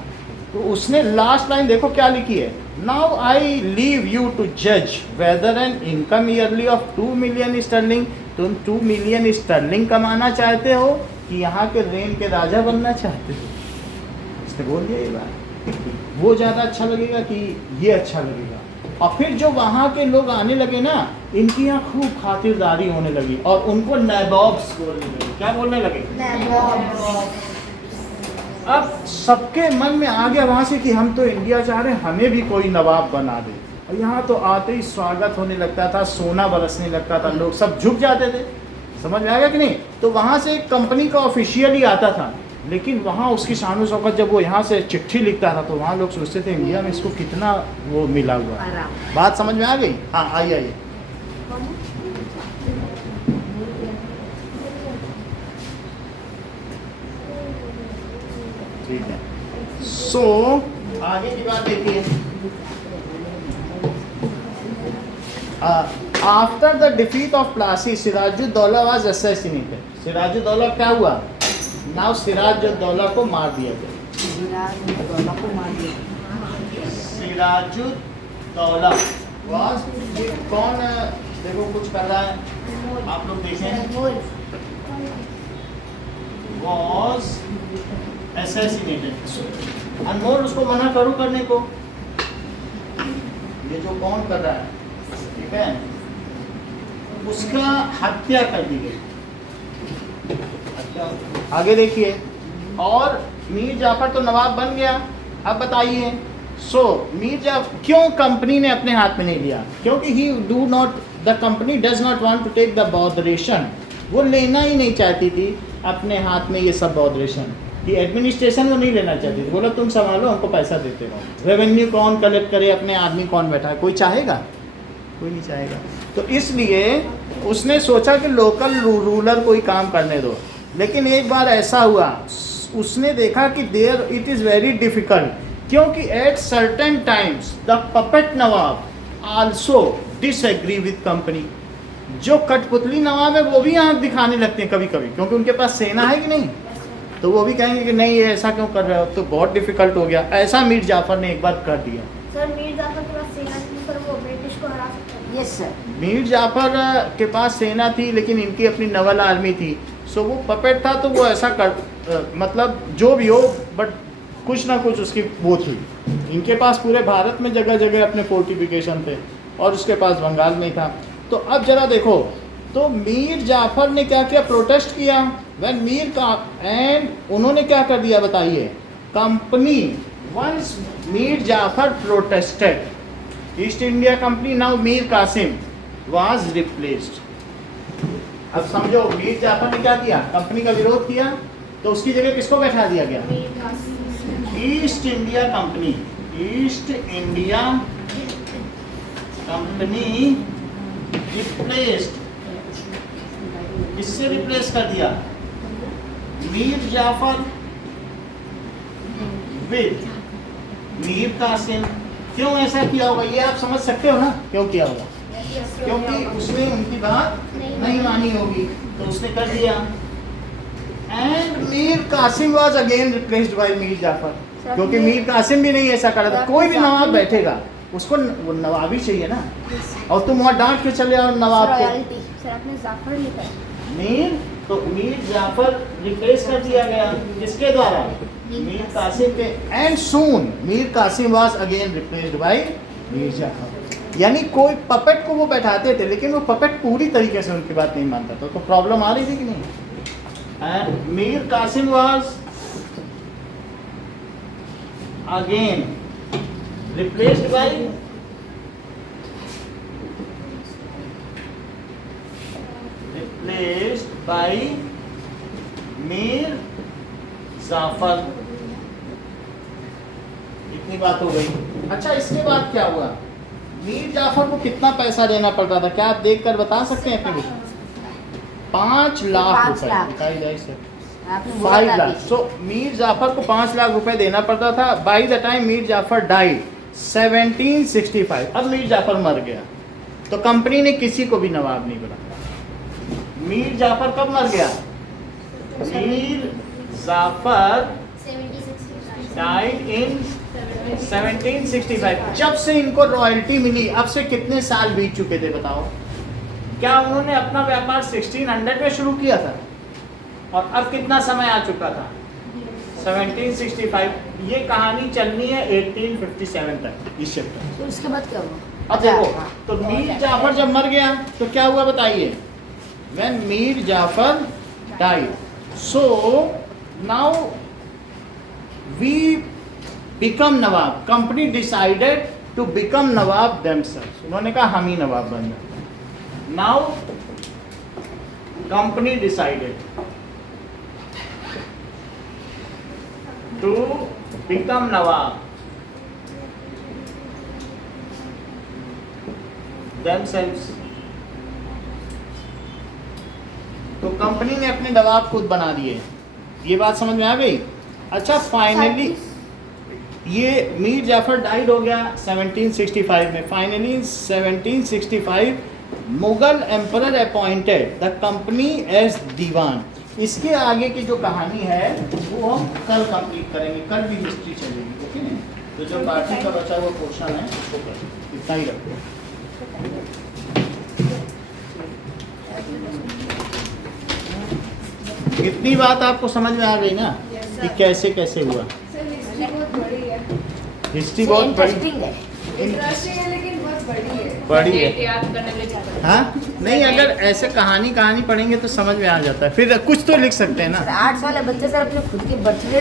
तो उसने लास्ट लाइन देखो क्या लिखी है, now I leave you to जज whether an income yearly of 2 million sterling. तुम 2 मिलियन स्टर्लिंग कमाना चाहते हो कि यहाँ के रेन के राजा बनना चाहते हो? इसने बोल दिया ये बात। वो ज़्यादा अच्छा लगेगा कि ये अच्छा लगेगा? और फिर जो वहाँ के लोग आने लगे ना, इनकी यहाँ खूब खातिरदारी होने लगी और उनको नैबॉब्स बोलने लगे। क्या बोलने लगे? अब सबके मन में आ गया वहाँ से कि हम तो इंडिया जा रहे हैं, हमें भी कोई नवाब बना दे। और यहाँ तो आते ही स्वागत होने लगता था, सोना बरसने लगता था, लोग सब झुक जाते थे। समझ में आएगा कि नहीं? तो वहाँ से एक कंपनी का ऑफिशियल ही आता था, लेकिन वहाँ उसकी शान शौकत जब वो यहाँ से चिट्ठी लिखता था तो वहाँ लोग सोचते थे इंडिया में इसको कितना वो मिला हुआ है। बात समझ में आ गई? हाँ आइए आइए। ठीक है, सो आगे की बात देखिए। After the defeat of Plassey, Sirajuddaula was assassinated. Sirajuddaula क्या हुआ? नाउ सिराजुद्दौला को मार दिया गया। सिराजुद्दौला वाज, कौन देखो कुछ कर रहा है, आप लोग देखें, वाज assassinated। अनमोल उसको मना करो करने को, ये जो कौन कर रहा है, ठीक है, उसका हत्या कर दी गई। आगे देखिए, और मीर जाफर तो नवाब बन गया। अब बताइए, मीर जाफर क्यों कंपनी ने अपने हाथ में नहीं लिया? क्योंकि the company does not want to take the botheration. वो लेना ही नहीं चाहती थी अपने हाथ में ये सब बॉडरेशन कि एडमिनिस्ट्रेशन वो नहीं लेना चाहती थी। बोलो तुम संभालो, हमको पैसा देते रहो। रेवेन्यू कौन कलेक्ट करे, अपने आदमी कौन बैठा है? कोई चाहेगा? कोई नहीं चाहेगा। तो इसलिए उसने सोचा कि लोकल रूलर कोई काम करने दो। लेकिन एक बार ऐसा हुआ, उसने देखा कि there it is very difficult, क्योंकि at certain times the puppet nawab also disagree with company. जो कठपुतली नवाब है वो भी आँख दिखाने लगते हैं कभी कभी, क्योंकि उनके पास सेना है कि नहीं, तो वो भी कहेंगे कि नहीं ये ऐसा क्यों कर रहे हो। तो बहुत डिफिकल्ट हो गया। ऐसा मीर जाफर ने एक बार कर दिया। सर मीर जाफर के पास सेना थी, पर वो ब्रिटिश को हरा सकता है। Yes sir. मीर जाफर के पास सेना थी, लेकिन इनकी अपनी नवल आर्मी थी। सो वो पपेट था, तो वो ऐसा कर मतलब जो भी हो, बट कुछ ना कुछ उसकी वो थी। इनके पास पूरे भारत में जगह जगह अपने फोर्टिफिकेशन थे, और उसके पास बंगाल में ही था। तो अब जरा देखो, तो मीर जाफर ने क्या किया? प्रोटेस्ट किया। व्हेन मीर का एंड उन्होंने क्या कर दिया बताइए? Company once Mir Jafar protested, East India Company now Mir Qasim was replaced. अब समझो, मीर जाफर ने क्या किया? कंपनी का विरोध किया, तो उसकी जगह किसको बैठा दिया गया? East India Company. East India company replaced, किससे रिप्लेस कर दिया? मीर जाफर विद मीर कासिम। क्यों ऐसा किया होगा ये आप समझ सकते हो ना, क्यों किया होगा? क्योंकि उसने उनकी बात नहीं मानी होगी, तो उसने कर दिया। And Mir Qasim was again replaced by Mir Jafar, क्योंकि मीर कासिम भी नहीं ऐसा कर रहा था। कोई भी नवाब बैठेगा उसको वो नवाबी चाहिए ना, और तुम वहाँ डांट के चले आओ नवाब को। सर आपने जाफर लिखा है। मीर, तो मीर जाफर रिप्लेस कर दिया गया किसके द्वारा? मीर कासिम के। And soon Mir Qasim was again replaced by Mir Jafar. यानी कोई पपेट को वो बैठाते थे, लेकिन वो पपेट पूरी तरीके से उनकी बात नहीं मानता था, तो प्रॉब्लम आ रही थी कि नहीं? And Mir Qasim was again replaced by Mir Jafar. इतनी बात हो गई। अच्छा, इसके बाद क्या हुआ? मीर जाफर को कितना पैसा देना पड़ता था, क्या आप देख कर बता सकते हैं अपने? 5 लाख 5 रुपए। लाख। बताइए जाए सर। आपने बोला 5 था लाख। अभी। सो मीर जाफर को 5 लाख रुपए देना पड़ता था। By the time Mir Jafar died 1765, अब मीर जाफर मर गया तो कंपनी ने किसी को भी नवाब नहीं बनाया। मीर जाफर कब मर गया? Mir Jafar died in 1765। जब से इनको रॉयल्टी मिली, अब से कितने साल बीत चुके थे बताओ? क्या उन्होंने अपना व्यापार 1600 में शुरू किया था? और अब कितना समय आ चुका था? 1765। ये कहानी चलनी है 1857 तक, इस चैप्टर। तो उसके बाद क्या हुआ? अब देखो, तो मीर जाफर जब मर गया तो क्या हुआ बताइए? When Mir Jafar died, so now we become Nawab. Company decided to become Nawab themselves। उन्होंने कहा हम ही नवाब बन जाते। Now company decided to become Nawab themselves। तो कंपनी ने अपने नवाब खुद बना दिए। ये बात समझ में आ गई? अच्छा, फाइनली ये मीर जाफर डाइड हो गया 1765 में। Finally 1765 Mughal emperor appointed the company as diwan. इसके आगे की जो कहानी है वो हम कल कंप्लीट करेंगे। कल भी हिस्ट्री चलेगी, ओके ना? तो जो बाकी का बचा हुआ पोर्शन है उसको कर इतना ही रखो। इतनी बात आपको समझ में आ गई ना कि कैसे कैसे हुआ? सर हिस्ट्री बहुत बड़ी है। हिस्ट्री बहुत बड़ी इंटरेस्टिंग है। इंटरेस्टिंग है लेकिन बहुत बड़ी है। बड़ी डेट है। याद करने में दिक्कत है। हाँ, नहीं, अगर ऐसे कहानी पढ़ेंगे तो समझ में आ जाता है। फिर कुछ तो लिख सकते हैं ना। 8 साल है बच्चे सर अपने खुद के बर्थडे